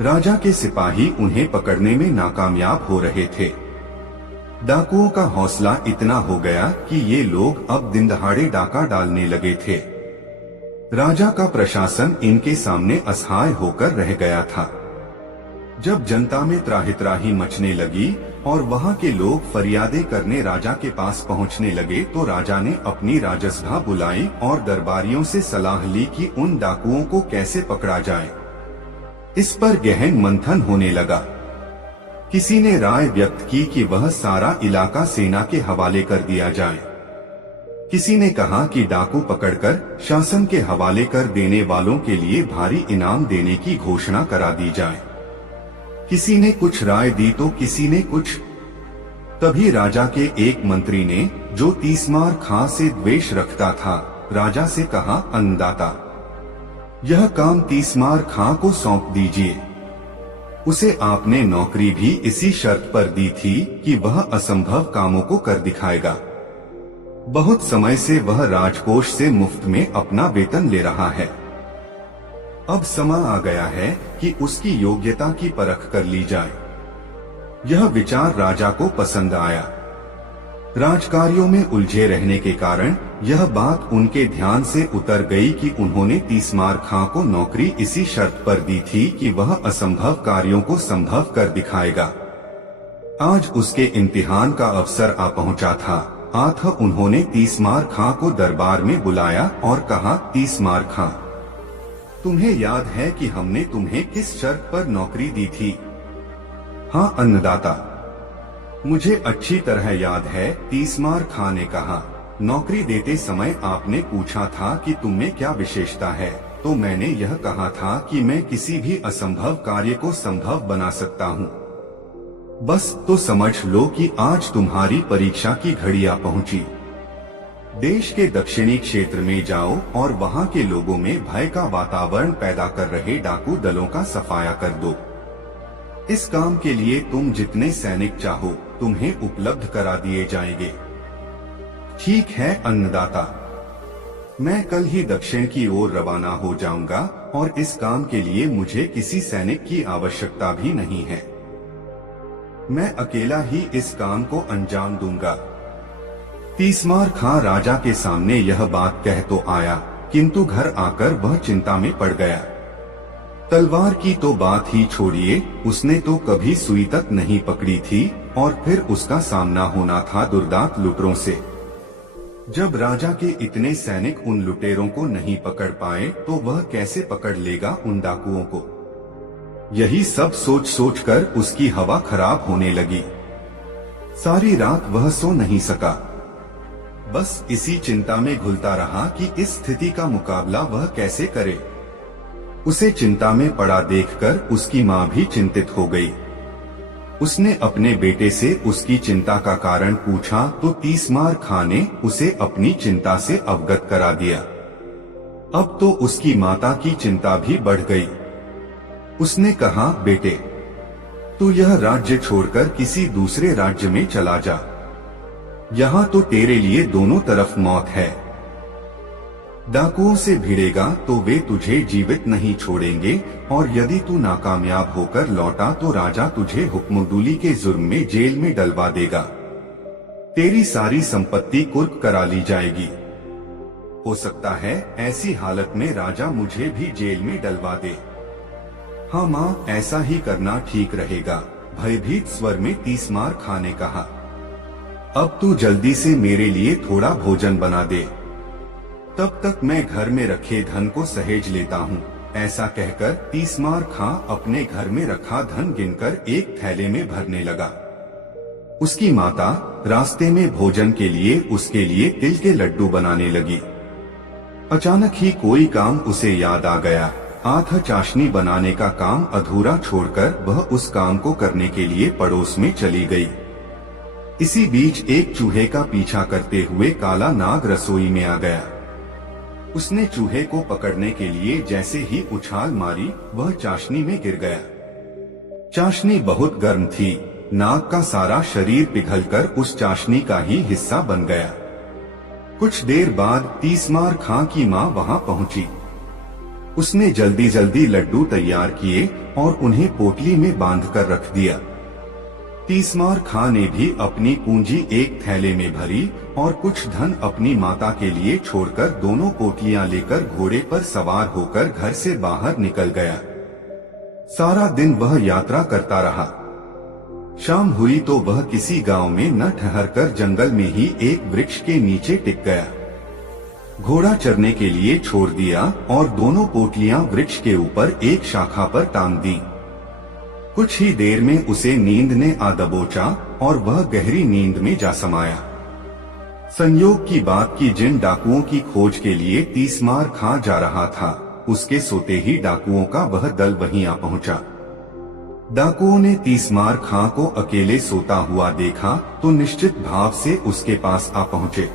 राजा के सिपाही उन्हें पकड़ने में नाकामयाब हो रहे थे। डाकुओं का हौसला इतना हो गया कि ये लोग अब दिन दहाड़े डाका डालने लगे थे। राजा का प्रशासन इनके सामने असहाय होकर रह गया था। जब जनता में त्राहि मचने लगी और वहां के लोग फरियादें करने राजा के पास पहुंचने लगे तो राजा ने अपनी राजसभा बुलाई और दरबारियों से सलाह ली कि उन डाकुओं को कैसे पकड़ा जाए। इस पर गहन मंथन होने लगा। किसी ने राय व्यक्त की कि वह सारा इलाका सेना के हवाले कर दिया जाए। किसी ने कहा कि डाकू पकड़कर शासन के हवाले कर देने वालों के लिए भारी इनाम देने की घोषणा करा दी जाए। किसी ने कुछ राय दी तो किसी ने कुछ। तभी राजा के एक मंत्री ने, जो तीसमार खां से द्वेष रखता था, राजा से कहा, अन्नदाता, यह काम तीसमार खां को सौंप दीजिए। उसे आपने नौकरी भी इसी शर्त पर दी थी कि वह असंभव कामों को कर दिखाएगा। बहुत समय से वह राजकोष से मुफ्त में अपना वेतन ले रहा है। अब समय आ गया है कि उसकी योग्यता की परख कर ली जाए। यह विचार राजा को पसंद आया। राजकार्यों में उलझे रहने के कारण यह बात उनके ध्यान से उतर गई कि उन्होंने तीसमार खां को नौकरी इसी शर्त पर दी थी कि वह असंभव कार्यों को संभव कर दिखाएगा। आज उसके इम्तिहान का अवसर आ पहुंचा था। उन्होंने तीसमार खां को दरबार में बुलाया और कहा, तीसमार खां, तुम्हें याद है कि हमने तुम्हें किस शर्त पर नौकरी दी थी? हाँ अन्नदाता, मुझे अच्छी तरह याद है, तीसमार खां ने कहा। नौकरी देते समय आपने पूछा था कि तुममें क्या विशेषता है, तो मैंने यह कहा था कि मैं किसी भी असंभव कार्य को संभव बना सकता हूँ। बस तो समझ लो कि आज तुम्हारी परीक्षा की घड़ी आ पहुँची। देश के दक्षिणी क्षेत्र में जाओ और वहाँ के लोगों में भय का वातावरण पैदा कर रहे डाकू दलों का सफाया कर दो। इस काम के लिए तुम जितने सैनिक चाहो तुम्हें उपलब्ध करा दिए जाएंगे। ठीक है अन्नदाता। मैं कल ही दक्षिण की ओर रवाना हो जाऊंगा और इस काम के लिए मुझे किसी सैनिक की आवश्यकता भी नहीं है। मैं अकेला ही इस काम को अंजाम दूंगा। तीसमार खां राजा के सामने यह बात कह तो आया, किंतु घर आकर वह चिंता में पड़ गया। तलवार की तो बात ही छोड़िए, उसने तो कभी सुई तक नहीं पकड़ी थी और फिर उसका सामना होना था दुर्दांत लुटेरों से। जब राजा के इतने सैनिक उन लुटेरों को नहीं पकड़ पाए तो वह कैसे पकड़ लेगा उन डाकुओं को। यही सब सोच सोच कर उसकी हवा खराब होने लगी। सारी रात वह सो नहीं सका। बस इसी चिंता में घुलता रहा कि इस स्थिति का मुकाबला वह कैसे करे। उसे चिंता में पड़ा देखकर उसकी माँ भी चिंतित हो गई। उसने अपने बेटे से उसकी चिंता का कारण पूछा तो तीसमार खां ने उसे अपनी चिंता से अवगत करा दिया। अब तो उसकी माता की चिंता भी बढ़ गई। उसने कहा, बेटे, तू यह राज्य छोड़कर किसी दूसरे राज्य में चला जा। यहाँ तो तेरे लिए दोनों तरफ मौत है। डाकुओं से भिड़ेगा तो वे तुझे जीवित नहीं छोड़ेंगे और यदि तू नाकामयाब होकर लौटा तो राजा तुझे हुक्मदुली के जुर्म में जेल में डलवा देगा। तेरी सारी संपत्ति कुर्क करा ली जाएगी। हो सकता है ऐसी हालत में राजा मुझे भी जेल में डलवा दे। हाँ माँ, ऐसा ही करना ठीक रहेगा, भयभीत स्वर में तीसमार खां ने कहा। अब तू जल्दी से मेरे लिए थोड़ा भोजन बना दे, तब तक मैं घर में रखे धन को सहेज लेता हूँ। ऐसा कहकर तीसमार खां अपने घर में रखा धन गिनकर एक थैले में भरने लगा। उसकी माता रास्ते में भोजन के लिए उसके लिए तिल के लड्डू बनाने लगी। अचानक ही कोई काम उसे याद आ गया। आधा चाशनी बनाने का काम अधूरा छोड़कर वह उस काम को करने के लिए पड़ोस में चली गई। इसी बीच एक चूहे का पीछा करते हुए काला नाग रसोई में आ गया। उसने चूहे को पकड़ने के लिए जैसे ही उछाल मारी, वह चाशनी में गिर गया। चाशनी बहुत गर्म थी। नाग का सारा शरीर पिघलकर उस चाशनी का ही हिस्सा बन गया। कुछ देर बाद तीसमार खां की माँ वहां पहुंची। उसने जल्दी जल्दी लड्डू तैयार किए और उन्हें पोटली में बांधकर रख दिया। तीसमार खां ने भी अपनी पूंजी एक थैले में भरी और कुछ धन अपनी माता के लिए छोड़कर दोनों पोटलियां लेकर घोड़े पर सवार होकर घर से बाहर निकल गया। सारा दिन वह यात्रा करता रहा। शाम हुई तो वह किसी गांव में न ठहरकर जंगल में ही एक वृक्ष के नीचे टिक गया। घोड़ा चरने के लिए छोड़ दिया और दोनों पोटलियां वृक्ष के ऊपर एक शाखा पर टांग दी। कुछ ही देर में उसे नींद ने आ दबोचा और वह गहरी नींद में जा समाया। संयोग की बात कि जिन डाकुओं की खोज के लिए तीसमार खां जा रहा था, उसके सोते ही डाकुओं का वह दल वहीं आ पहुंचा। डाकुओं ने तीसमार खां को अकेले सोता हुआ देखा तो निश्चित भाव से उसके पास आ पहुंचे।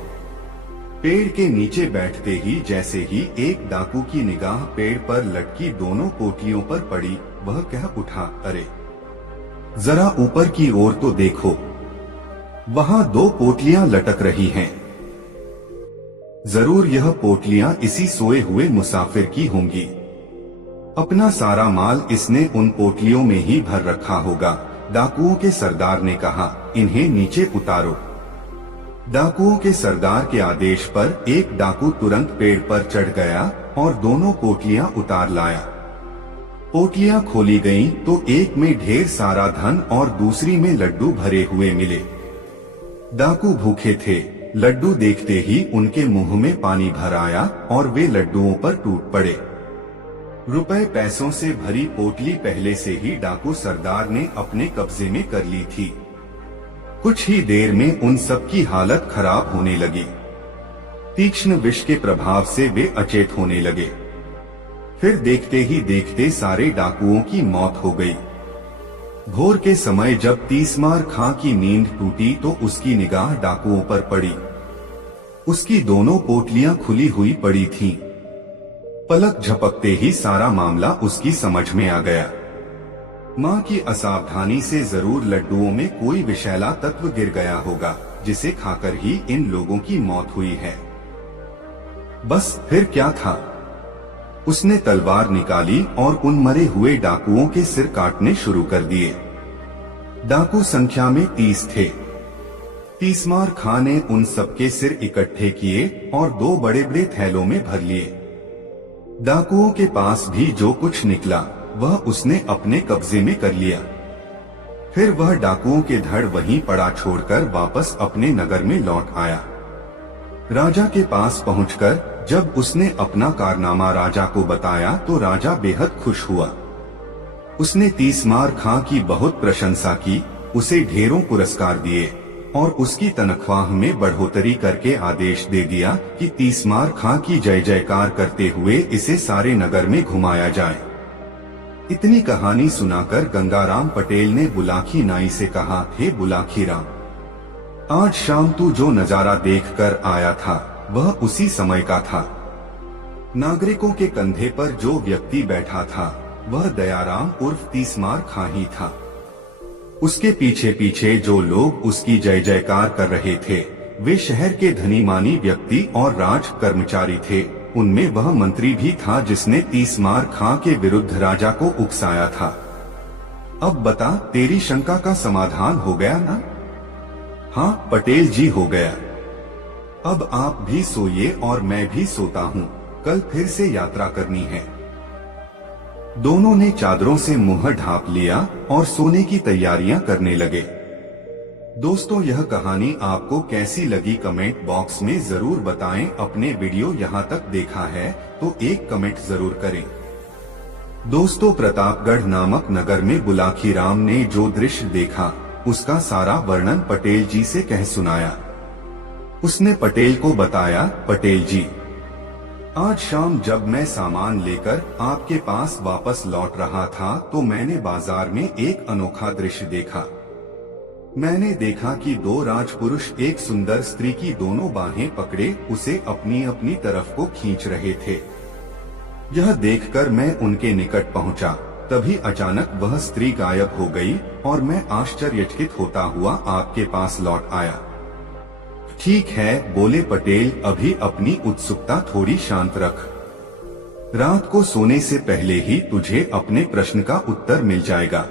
पेड़ के नीचे बैठते ही जैसे ही एक डाकू की निगाह पेड़ पर लटकी दोनों पोटलियों पर पड़ी, वह कह उठा, अरे जरा ऊपर की ओर तो देखो, वहां 2 पोटलियां लटक रही हैं। जरूर यह पोटलियां इसी सोए हुए मुसाफिर की होंगी। अपना सारा माल इसने उन पोटलियों में ही भर रखा होगा। डाकुओं के सरदार ने कहा, इन्हें नीचे उतारो। डाकुओं के सरदार के आदेश पर एक डाकू तुरंत पेड़ पर चढ़ गया और दोनों पोटलियां उतार लाया। पोटलियां खोली गईं तो एक में ढेर सारा धन और दूसरी में लड्डू भरे हुए मिले। डाकू भूखे थे। लड्डू देखते ही उनके मुंह में पानी भर आया और वे लड्डुओं पर टूट पड़े। रुपए पैसों से भरी पोटली पहले से ही डाकू सरदार ने अपने कब्जे में कर ली थी। कुछ ही देर में उन सब की हालत खराब होने लगी। तीक्ष्ण विष के प्रभाव से वे अचेत होने लगे। फिर देखते ही देखते सारे डाकुओं की मौत हो गई। भोर के समय जब तीसमार खां की नींद टूटी तो उसकी निगाह डाकुओं पर पड़ी। उसकी दोनों पोटलियां खुली हुई पड़ी थीं। पलक झपकते ही सारा मामला उसकी समझ में आ गया। मां की असावधानी से जरूर लड्डुओं में कोई विषैला तत्व गिर गया होगा, जिसे खाकर ही इन लोगों की मौत हुई है। बस फिर क्या था, उसने तलवार निकाली और उन मरे हुए डाकुओं के सिर काटने शुरू कर दिए। डाकू संख्या में 30 थे। तीसमार खां ने उन सबके सिर इकट्ठे किए और 2 बड़े बड़े थैलों में भर लिए। डाकुओं के पास भी जो कुछ निकला वह उसने अपने कब्जे में कर लिया। फिर वह डाकुओं के धड़ वहीं पड़ा छोड़कर वापस अपने नगर में लौट आया। राजा के पास पहुंचकर जब उसने अपना कारनामा राजा को बताया तो राजा बेहद खुश हुआ। उसने तीसमार खां की बहुत प्रशंसा की, उसे ढेरों पुरस्कार दिए और उसकी तनख्वाह में बढ़ोतरी करके आदेश दे दिया कि तीसमार खां की जय जयकार करते हुए इसे सारे नगर में घुमाया जाए। इतनी कहानी सुनाकर गंगाराम पटेल ने बुलाकी नाई से कहा, हे बुलाकी राम, आज शाम तू जो नजारा देखकर आया था वह उसी समय का था। नागरिकों के कंधे पर जो व्यक्ति बैठा था वह दयाराम उर्फ तीसमार खां ही था। उसके पीछे पीछे जो लोग उसकी जय जयकार कर रहे थे वे शहर के धनी मानी व्यक्ति और राज कर्मचारी थे। उनमें वह मंत्री भी था जिसने तीसमार खां के विरुद्ध राजा को उकसाया था। अब बता, तेरी शंका का समाधान हो गया ना? हाँ पटेल जी, हो गया। अब आप भी सोइए और मैं भी सोता हूँ, कल फिर से यात्रा करनी है। दोनों ने चादरों से मुंह ढांप लिया और सोने की तैयारियां करने लगे। दोस्तों, यह कहानी आपको कैसी लगी कमेंट बॉक्स में जरूर बताएं। अपने वीडियो यहां तक देखा है तो एक कमेंट जरूर करें। दोस्तों, प्रतापगढ़ नामक नगर में बुलाकी राम ने जो दृश्य देखा उसका सारा वर्णन पटेल जी से कह सुनाया। उसने पटेल को बताया, पटेल जी, आज शाम जब मैं सामान लेकर आपके पास वापस लौट रहा था तो मैंने बाजार में एक अनोखा दृश्य देखा। मैंने देखा कि 2 राजपुरुष एक सुंदर स्त्री की दोनों बाहें पकड़े उसे अपनी अपनी तरफ को खींच रहे थे। यह देखकर मैं उनके निकट पहुंचा, तभी अचानक वह स्त्री गायब हो गई और मैं आश्चर्यचकित होता हुआ आपके पास लौट आया। ठीक है, बोले पटेल, अभी अपनी उत्सुकता थोड़ी शांत रख। रात को सोने से पहले ही तुझे अपने प्रश्न का उत्तर मिल जाएगा।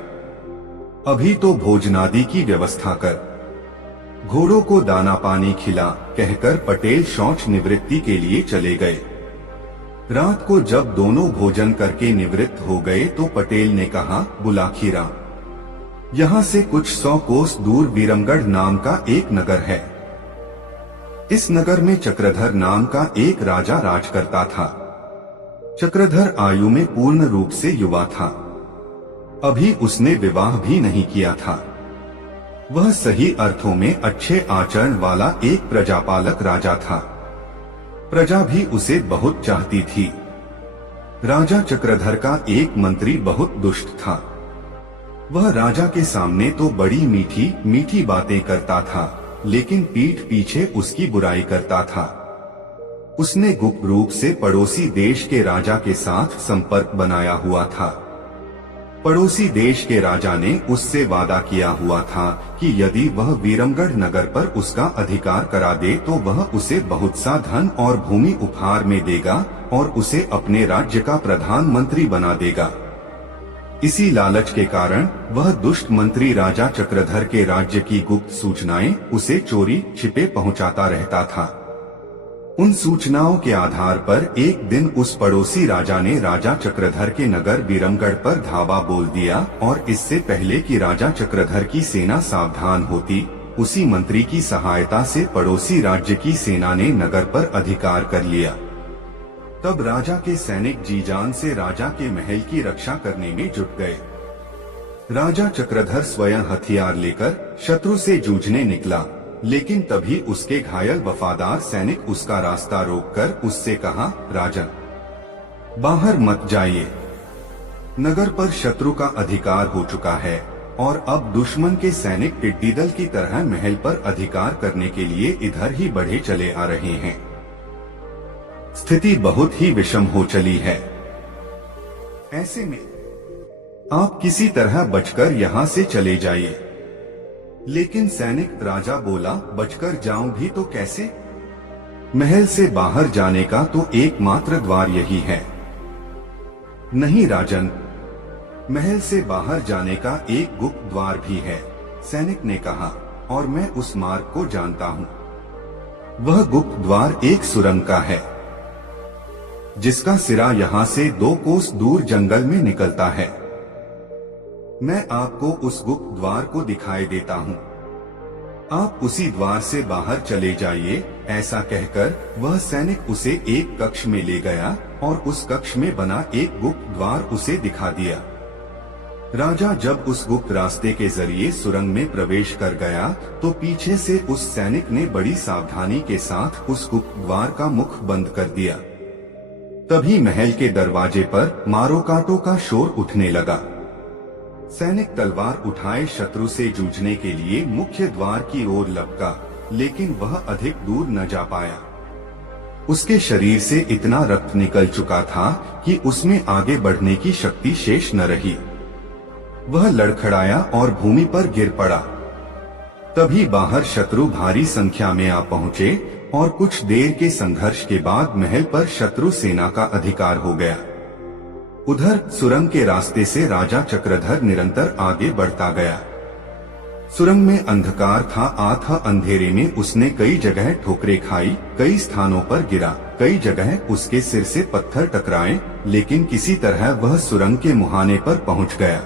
अभी तो भोजनादि की व्यवस्था कर, घोड़ों को दाना पानी खिला, कहकर पटेल शौच निवृत्ति के लिए चले गए। रात को जब दोनों भोजन करके निवृत्त हो गए तो पटेल ने कहा, बुलाकी राम, यहाँ से कुछ 100 कोस दूर विरमगढ़ नाम का एक नगर है। इस नगर में चक्रधर नाम का एक राजा राज करता था। चक्रधर आयु में पूर्ण रूप से युवा था। अभी उसने विवाह भी नहीं किया था। वह सही अर्थों में अच्छे आचरण वाला एक प्रजापालक राजा था। प्रजा भी उसे बहुत चाहती थी। राजा चक्रधर का एक मंत्री बहुत दुष्ट था। वह राजा के सामने तो बड़ी मीठी मीठी बातें करता था, लेकिन पीठ पीछे उसकी बुराई करता था। उसने गुप्त रूप से पड़ोसी देश के राजा के साथ संपर्क बनाया हुआ था। पड़ोसी देश के राजा ने उससे वादा किया हुआ था कि यदि वह विरमगढ़ नगर पर उसका अधिकार करा दे तो वह उसे बहुत सा धन और भूमि उपहार में देगा और उसे अपने राज्य का प्रधानमंत्री बना देगा। इसी लालच के कारण वह दुष्ट मंत्री राजा चक्रधर के राज्य की गुप्त सूचनाएं उसे चोरी छिपे पहुंचाता रहता था। उन सूचनाओं के आधार पर एक दिन उस पड़ोसी राजा ने राजा चक्रधर के नगर विरमगढ़ पर धावा बोल दिया और इससे पहले कि राजा चक्रधर की सेना सावधान होती, उसी मंत्री की सहायता से पड़ोसी राज्य की सेना ने नगर पर अधिकार कर लिया। तब राजा के सैनिक जी जान से राजा के महल की रक्षा करने में जुट गए। राजा चक्रधर स्वयं हथियार लेकर शत्रु से जूझने निकला, लेकिन तभी उसके घायल वफादार सैनिक उसका रास्ता रोककर उससे कहा, राजन, बाहर मत जाइए। नगर पर शत्रु का अधिकार हो चुका है और अब दुश्मन के सैनिक टिड्डी दल की तरह महल पर अधिकार करने के लिए इधर ही बढ़े चले आ रहे हैं। स्थिति बहुत ही विषम हो चली है। ऐसे में आप किसी तरह बचकर यहाँ से चले जाइए। लेकिन सैनिक राजा बोला, बचकर जाऊं भी तो कैसे? महल से बाहर जाने का तो एकमात्र द्वार यही है। नहीं राजन, महल से बाहर जाने का एक गुप्त द्वार भी है, सैनिक ने कहा, और मैं उस मार्ग को जानता हूँ। वह गुप्त द्वार एक सुरंग का है, जिसका सिरा यहाँ से 2 कोस दूर जंगल में निकलता है। मैं आपको उस गुप्त द्वार को दिखाई देता हूँ। आप उसी द्वार से बाहर चले जाइए। ऐसा कहकर वह सैनिक उसे एक कक्ष में ले गया और उस कक्ष में बना एक गुप्त द्वार उसे दिखा दिया। राजा जब उस गुप्त रास्ते के जरिए सुरंग में प्रवेश कर गया तो पीछे से उस सैनिक ने बड़ी सावधानी के साथ उस गुप्त द्वार का मुख बंद कर दिया। तभी महल के दरवाजे पर मारो काटो का शोर उठने लगा। सैनिक तलवार उठाए शत्रु से जूझने के लिए मुख्य द्वार की ओर लपका, लेकिन वह अधिक दूर न जा पाया। उसके शरीर से इतना रक्त निकल चुका था कि उसमें आगे बढ़ने की शक्ति शेष न रही। वह लड़खड़ाया और भूमि पर गिर पड़ा। तभी बाहर शत्रु भारी संख्या में आ पहुंचे और कुछ देर के संघर्ष के बाद महल पर शत्रु सेना का अधिकार हो गया। उधर सुरंग के रास्ते से राजा चक्रधर निरंतर आगे बढ़ता गया। सुरंग में अंधकार था। अंधेरे में उसने कई जगह ठोकरें खाई, कई स्थानों पर गिरा, कई जगह उसके सिर से पत्थर टकराए, लेकिन किसी तरह वह सुरंग के मुहाने पर पहुंच गया।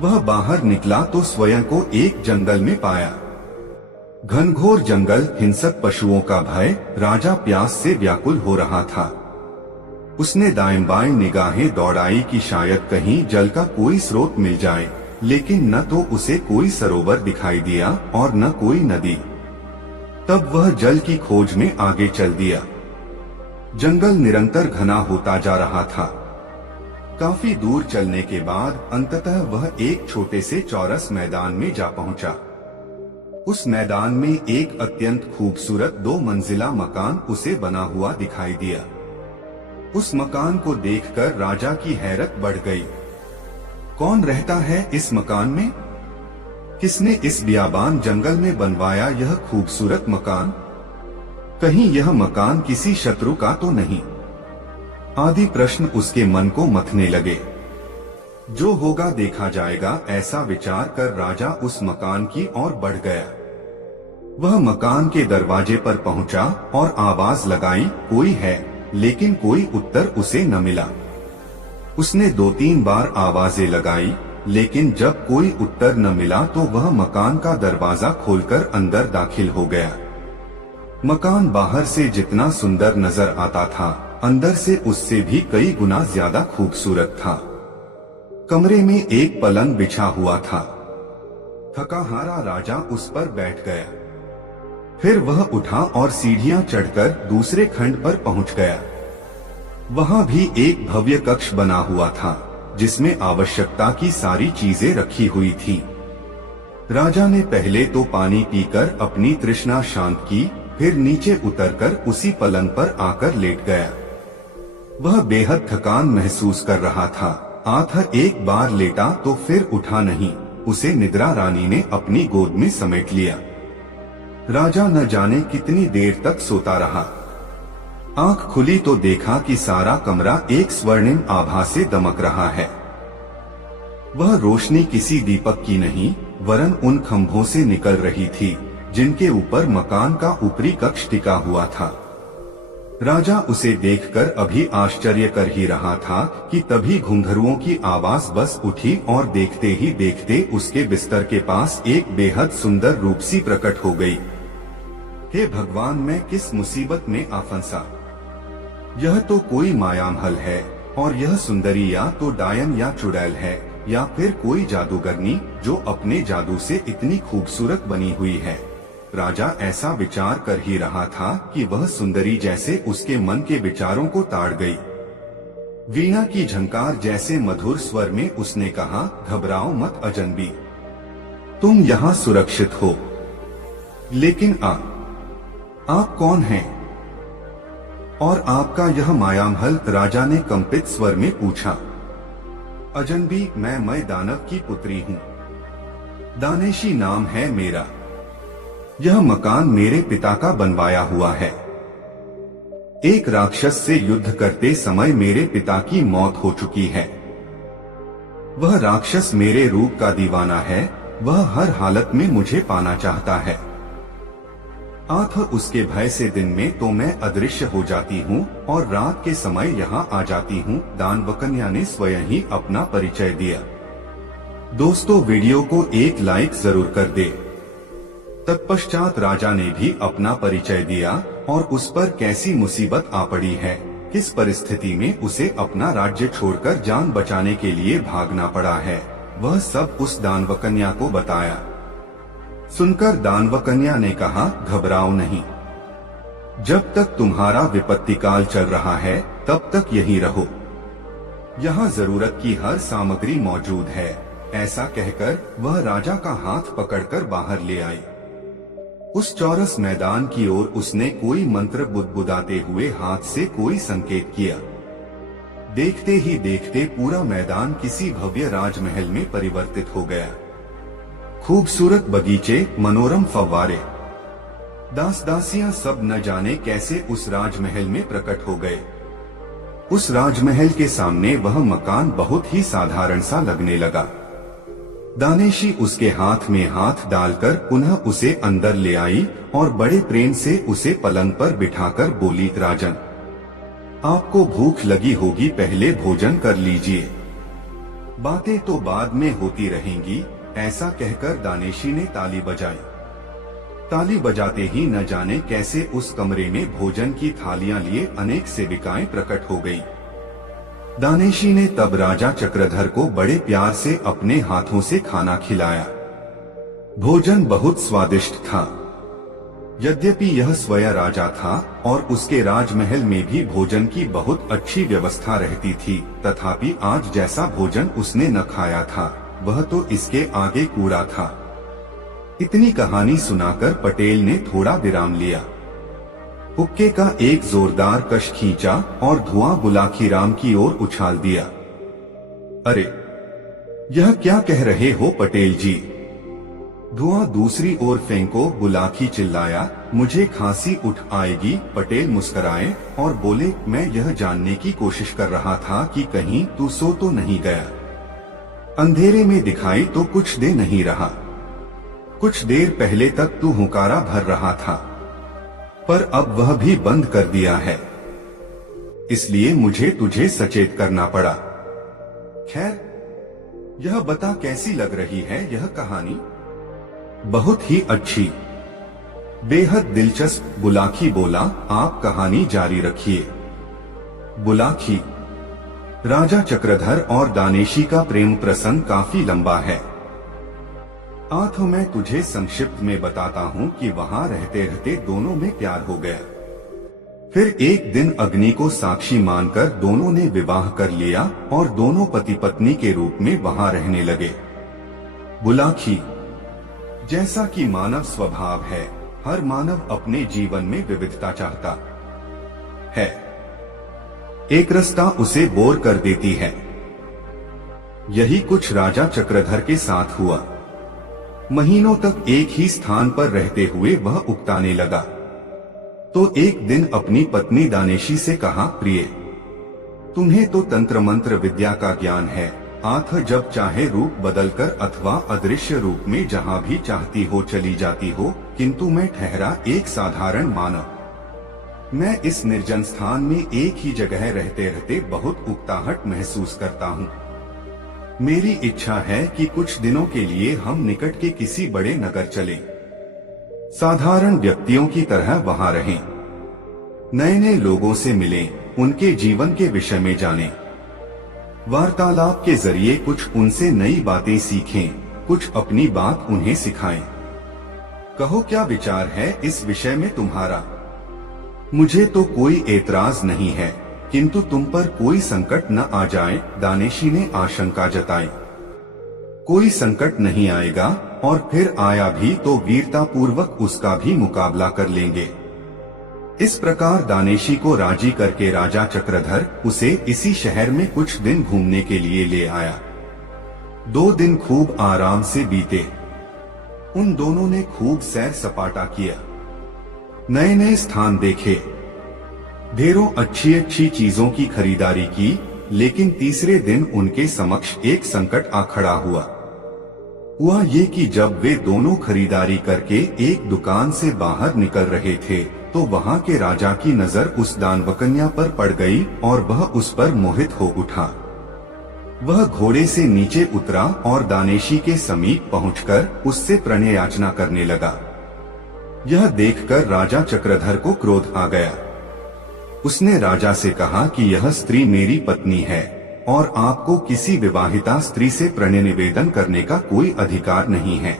वह बाहर निकला तो स्वयं को एक जंगल में पाया। घनघोर जंगल, हिंसक पशुओं का भय, राजा प्यास से व्याकुल हो रहा था। उसने दाएं बाएं निगाहें दौड़ाई कि शायद कहीं जल का कोई स्रोत मिल जाए, लेकिन न तो उसे कोई सरोवर दिखाई दिया और न कोई नदी। तब वह जल की खोज में आगे चल दिया। जंगल निरंतर घना होता जा रहा था। काफी दूर चलने के बाद अंततः वह एक छोटे से चौरस मैदान में जा पहुंचा। उस मैदान में एक अत्यंत खूबसूरत 2 मंजिला मकान उसे बना हुआ दिखाई दिया। उस मकान को देखकर राजा की हैरत बढ़ गई। कौन रहता है इस मकान में? किसने इस बियाबान जंगल में बनवाया यह खूबसूरत मकान? कहीं यह मकान किसी शत्रु का तो नहीं? आदि प्रश्न उसके मन को मथने लगे। जो होगा देखा जाएगा, ऐसा विचार कर राजा उस मकान की ओर बढ़ गया। वह मकान के दरवाजे पर पहुंचा और आवाज लगाई, कोई है, लेकिन कोई उत्तर उसे न मिला। उसने 2-3 बार आवाजें लगाई, लेकिन जब कोई उत्तर न मिला तो वह मकान का दरवाजा खोलकर अंदर दाखिल हो गया। मकान बाहर से जितना सुंदर नजर आता था, अंदर से उससे भी कई गुना ज्यादा खूबसूरत था। कमरे में एक पलंग बिछा हुआ था। थका-हारा राजा उस पर बैठ गया। फिर वह उठा और सीढ़ियां चढ़कर दूसरे खंड पर पहुंच गया। वहां भी एक भव्य कक्ष बना हुआ था, जिसमें आवश्यकता की सारी चीजें रखी हुई थी। राजा ने पहले तो पानी पीकर अपनी तृष्णा शांत की, फिर नीचे उतरकर उसी पलंग पर आकर लेट गया। वह बेहद थकान महसूस कर रहा था। एक बार लेटा तो फिर उठा नहीं। उसे निद्रा रानी ने अपनी गोद में समेट लिया। राजा न जाने कितनी देर तक सोता रहा। आंख खुली तो देखा कि सारा कमरा एक स्वर्णिम आभा से दमक रहा है। वह रोशनी किसी दीपक की नहीं, वरन उन खंभों से निकल रही थी, जिनके ऊपर मकान का ऊपरी कक्ष टिका हुआ था। राजा उसे देखकर अभी आश्चर्य कर ही रहा था कि तभी घुंघरुओं की आवाज बस उठी और देखते ही देखते उसके बिस्तर के पास एक बेहद सुंदर रूपसी प्रकट हो गई। हे भगवान, मैं किस मुसीबत में आ फंसा। यह तो कोई मायामहल है, और यह सुंदरी या तो डायन या चुड़ैल है, या फिर कोई जादूगरनी जो अपने जादू से इतनी खूबसूरत बनी हुई है। राजा ऐसा विचार कर ही रहा था कि वह सुंदरी जैसे उसके मन के विचारों को ताड़ गई। वीणा की झंकार जैसे मधुर स्वर में उसने कहा, घबराओ मत अजनबी, तुम यहाँ सुरक्षित हो। लेकिन आप कौन हैं? और आपका यह मायामहल? राजा ने कंपित स्वर में पूछा। अजनबी, मैं दानव की पुत्री हूँ। दानेशी नाम है मेरा। यह मकान मेरे पिता का बनवाया हुआ है। एक राक्षस से युद्ध करते समय मेरे पिता की मौत हो चुकी है। वह राक्षस मेरे रूप का दीवाना है, वह हर हालत में मुझे पाना चाहता है। आठ उसके भय से दिन में तो मैं अदृश्य हो जाती हूँ और रात के समय यहाँ आ जाती हूँ। दानवकन्या ने स्वयं ही अपना परिचय दिया। दोस्तों, वीडियो को एक लाइक जरूर कर दे। तत्पश्चात राजा ने भी अपना परिचय दिया और उस पर कैसी मुसीबत आ पड़ी है, किस परिस्थिति में उसे अपना राज्य छोड़कर जान बचाने के लिए भागना पड़ा है, वह सब उस दानवकन्या को बताया। सुनकर दानवकन्या ने कहा, घबराओ नहीं, जब तक तुम्हारा विपत्ति काल चल रहा है तब तक यहीं रहो, यहाँ जरूरत की हर सामग्री मौजूद है। ऐसा कहकर वह राजा का हाथ पकड़कर बाहर ले आई। उस चौरस मैदान की ओर उसने कोई मंत्र बुदबुदाते हुए हाथ से कोई संकेत किया। देखते ही देखते पूरा मैदान किसी भव्य राजमहल में परिवर्तित हो गया। खूबसूरत बगीचे, मनोरम फव्वारे, दास दासियां सब न जाने कैसे उस राजमहल में प्रकट हो गए। उस राजमहल के सामने वह मकान बहुत ही साधारण सा लगने लगा। दानेशी उसके हाथ में हाथ डालकर पुनः उसे अंदर ले आई और बड़े प्रेम से उसे पलंग पर बिठाकर बोली, राजन, आपको भूख लगी होगी, पहले भोजन कर लीजिए, बातें तो बाद में होती रहेंगी। ऐसा कहकर दानेशी ने ताली बजाई। ताली बजाते ही न जाने कैसे उस कमरे में भोजन की थालियां लिए अनेक सेविकाएं प्रकट हो गईं। दानेशी ने तब राजा चक्रधर को बड़े प्यार से अपने हाथों से खाना खिलाया। भोजन बहुत स्वादिष्ट था। यद्यपि यह स्वयं राजा था और उसके राजमहल में भी भोजन की बहुत अच्छी व्यवस्था रहती थी, तथापि आज जैसा भोजन उसने न खाया था वह तो इसके आगे कूड़ा था। इतनी कहानी सुनाकर पटेल ने थोड़ा विराम लिया। हुक्के का एक जोरदार कश खींचा और धुआं बुलाखीराम की ओर उछाल दिया। अरे, यह क्या कह रहे हो पटेल जी? धुआं दूसरी ओर फेंको, बुलाखी चिल्लाया। मुझे खांसी उठ आएगी। पटेल मुस्कुराए और बोले, मैं यह जानने की कोशिश कर रहा था कि कहीं तू सो तो नहीं गया। अंधेरे में दिखाई तो कुछ दे नहीं रहा। कुछ देर पहले तक तू हुंकारा भर रहा था, पर अब वह भी बंद कर दिया है, इसलिए मुझे तुझे सचेत करना पड़ा। खैर, यह बता कैसी लग रही है यह कहानी? बहुत ही अच्छी, बेहद दिलचस्प। बुलाखी बोला, आप कहानी जारी रखिए। बुलाखी, राजा चक्रधर और दानेशी का प्रेम प्रसंग काफी लंबा है। आठ मैं तुझे संक्षिप्त में बताता हूँ कि वहाँ रहते रहते दोनों में प्यार हो गया। फिर एक दिन अग्नि को साक्षी मानकर दोनों ने विवाह कर लिया और दोनों पति पत्नी के रूप में वहाँ रहने लगे। बुलाखी, जैसा कि मानव स्वभाव है, हर मानव अपने जीवन में विविधता चाहता है। एक रास्ता उसे बोर कर देती है। यही कुछ राजा चक्रधर के साथ हुआ। महीनों तक एक ही स्थान पर रहते हुए वह उकताने लगा। तो एक दिन अपनी पत्नी दानेशी से कहा, प्रिय, तुम्हें तो तंत्र मंत्र विद्या का ज्ञान है। आठ जब चाहे रूप बदलकर अथवा अदृश्य रूप में जहाँ भी चाहती हो चली जाती हो, किंतु मैं ठहरा एक साधारण मानव। मैं इस निर्जन स्थान में एक ही जगह रहते रहते बहुत उकताहट महसूस करता हूँ। मेरी इच्छा है कि कुछ दिनों के लिए हम निकट के किसी बड़े नगर चलें, साधारण व्यक्तियों की तरह वहां रहें, नए नए लोगों से मिलें, उनके जीवन के विषय में जानें, वार्तालाप के जरिए कुछ उनसे नई बातें सीखें, कुछ अपनी बात उन्हें सिखाएं। कहो क्या विचार है इस विषय में तुम्हारा? मुझे तो कोई एतराज नहीं है, किंतु तुम पर कोई संकट न आ जाए, दानेशी ने आशंका जताई। कोई संकट नहीं आएगा, और फिर आया भी तो वीरता पूर्वक उसका भी मुकाबला कर लेंगे। इस प्रकार दानेशी को राजी करके राजा चक्रधर उसे इसी शहर में कुछ दिन घूमने के लिए ले आया। 2 दिन खूब आराम से बीते। उन दोनों ने खूब सैर सपाटा किया, नए नए स्थान देखे, ढेरों अच्छी अच्छी चीजों की खरीदारी की, लेकिन तीसरे दिन उनके समक्ष एक संकट आ खड़ा हुआ ये कि जब वे दोनों खरीदारी करके एक दुकान से बाहर निकल रहे थे, तो वहां के राजा की नजर उस दानवकन्या पर पड़ गई और वह उस पर मोहित हो उठा। वह घोड़े से नीचे उतरा और दानेशी के समीप पहुंचकर उससे प्रणय याचना करने लगा। यह देखकर राजा चक्रधर को क्रोध आ गया। उसने राजा से कहा कि यह स्त्री मेरी पत्नी है और आपको किसी विवाहिता स्त्री से प्रणय निवेदन करने का कोई अधिकार नहीं है।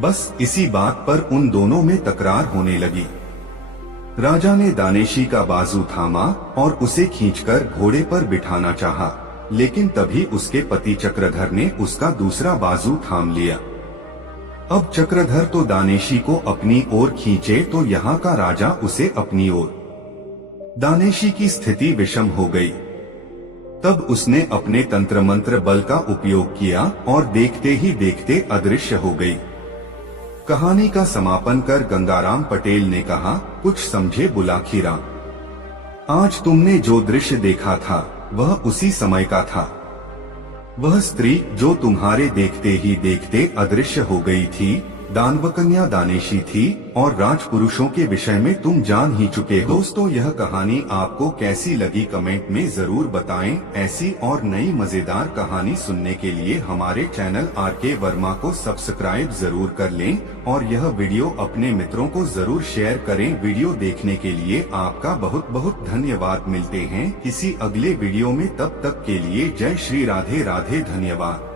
बस इसी बात पर उन दोनों में तकरार होने लगी। राजा ने दानेशी का बाजू थामा और उसे खींचकर घोड़े पर बिठाना चाहा, लेकिन तभी उसके पति चक्रधर ने उसका दूसरा बाजू थाम लिया। अब चक्रधर तो दानेशी को अपनी ओर खींचे तो यहाँ का राजा उसे अपनी ओर। दानेशी की स्थिति विषम हो गई। तब उसने अपने तंत्र मंत्र बल का उपयोग किया और देखते ही देखते अदृश्य हो गई। कहानी का समापन कर गंगाराम पटेल ने कहा, कुछ समझे बुलाकी राम? आज तुमने जो दृश्य देखा था वह उसी समय का था। वह स्त्री जो तुम्हारे देखते ही देखते अदृश्य हो गई थी, दानवकन्या दानेशी थी और राजपुरुषों के विषय में तुम जान ही चुके हो। दोस्तों, यह कहानी आपको कैसी लगी कमेंट में जरूर बताएं। ऐसी और नई मजेदार कहानी सुनने के लिए हमारे चैनल आरके वर्मा को सब्सक्राइब जरूर कर लें और यह वीडियो अपने मित्रों को जरूर शेयर करें। वीडियो देखने के लिए आपका बहुत बहुत धन्यवाद। मिलते हैं किसी अगले वीडियो में, तब तक के लिए जय श्री राधे राधे। धन्यवाद।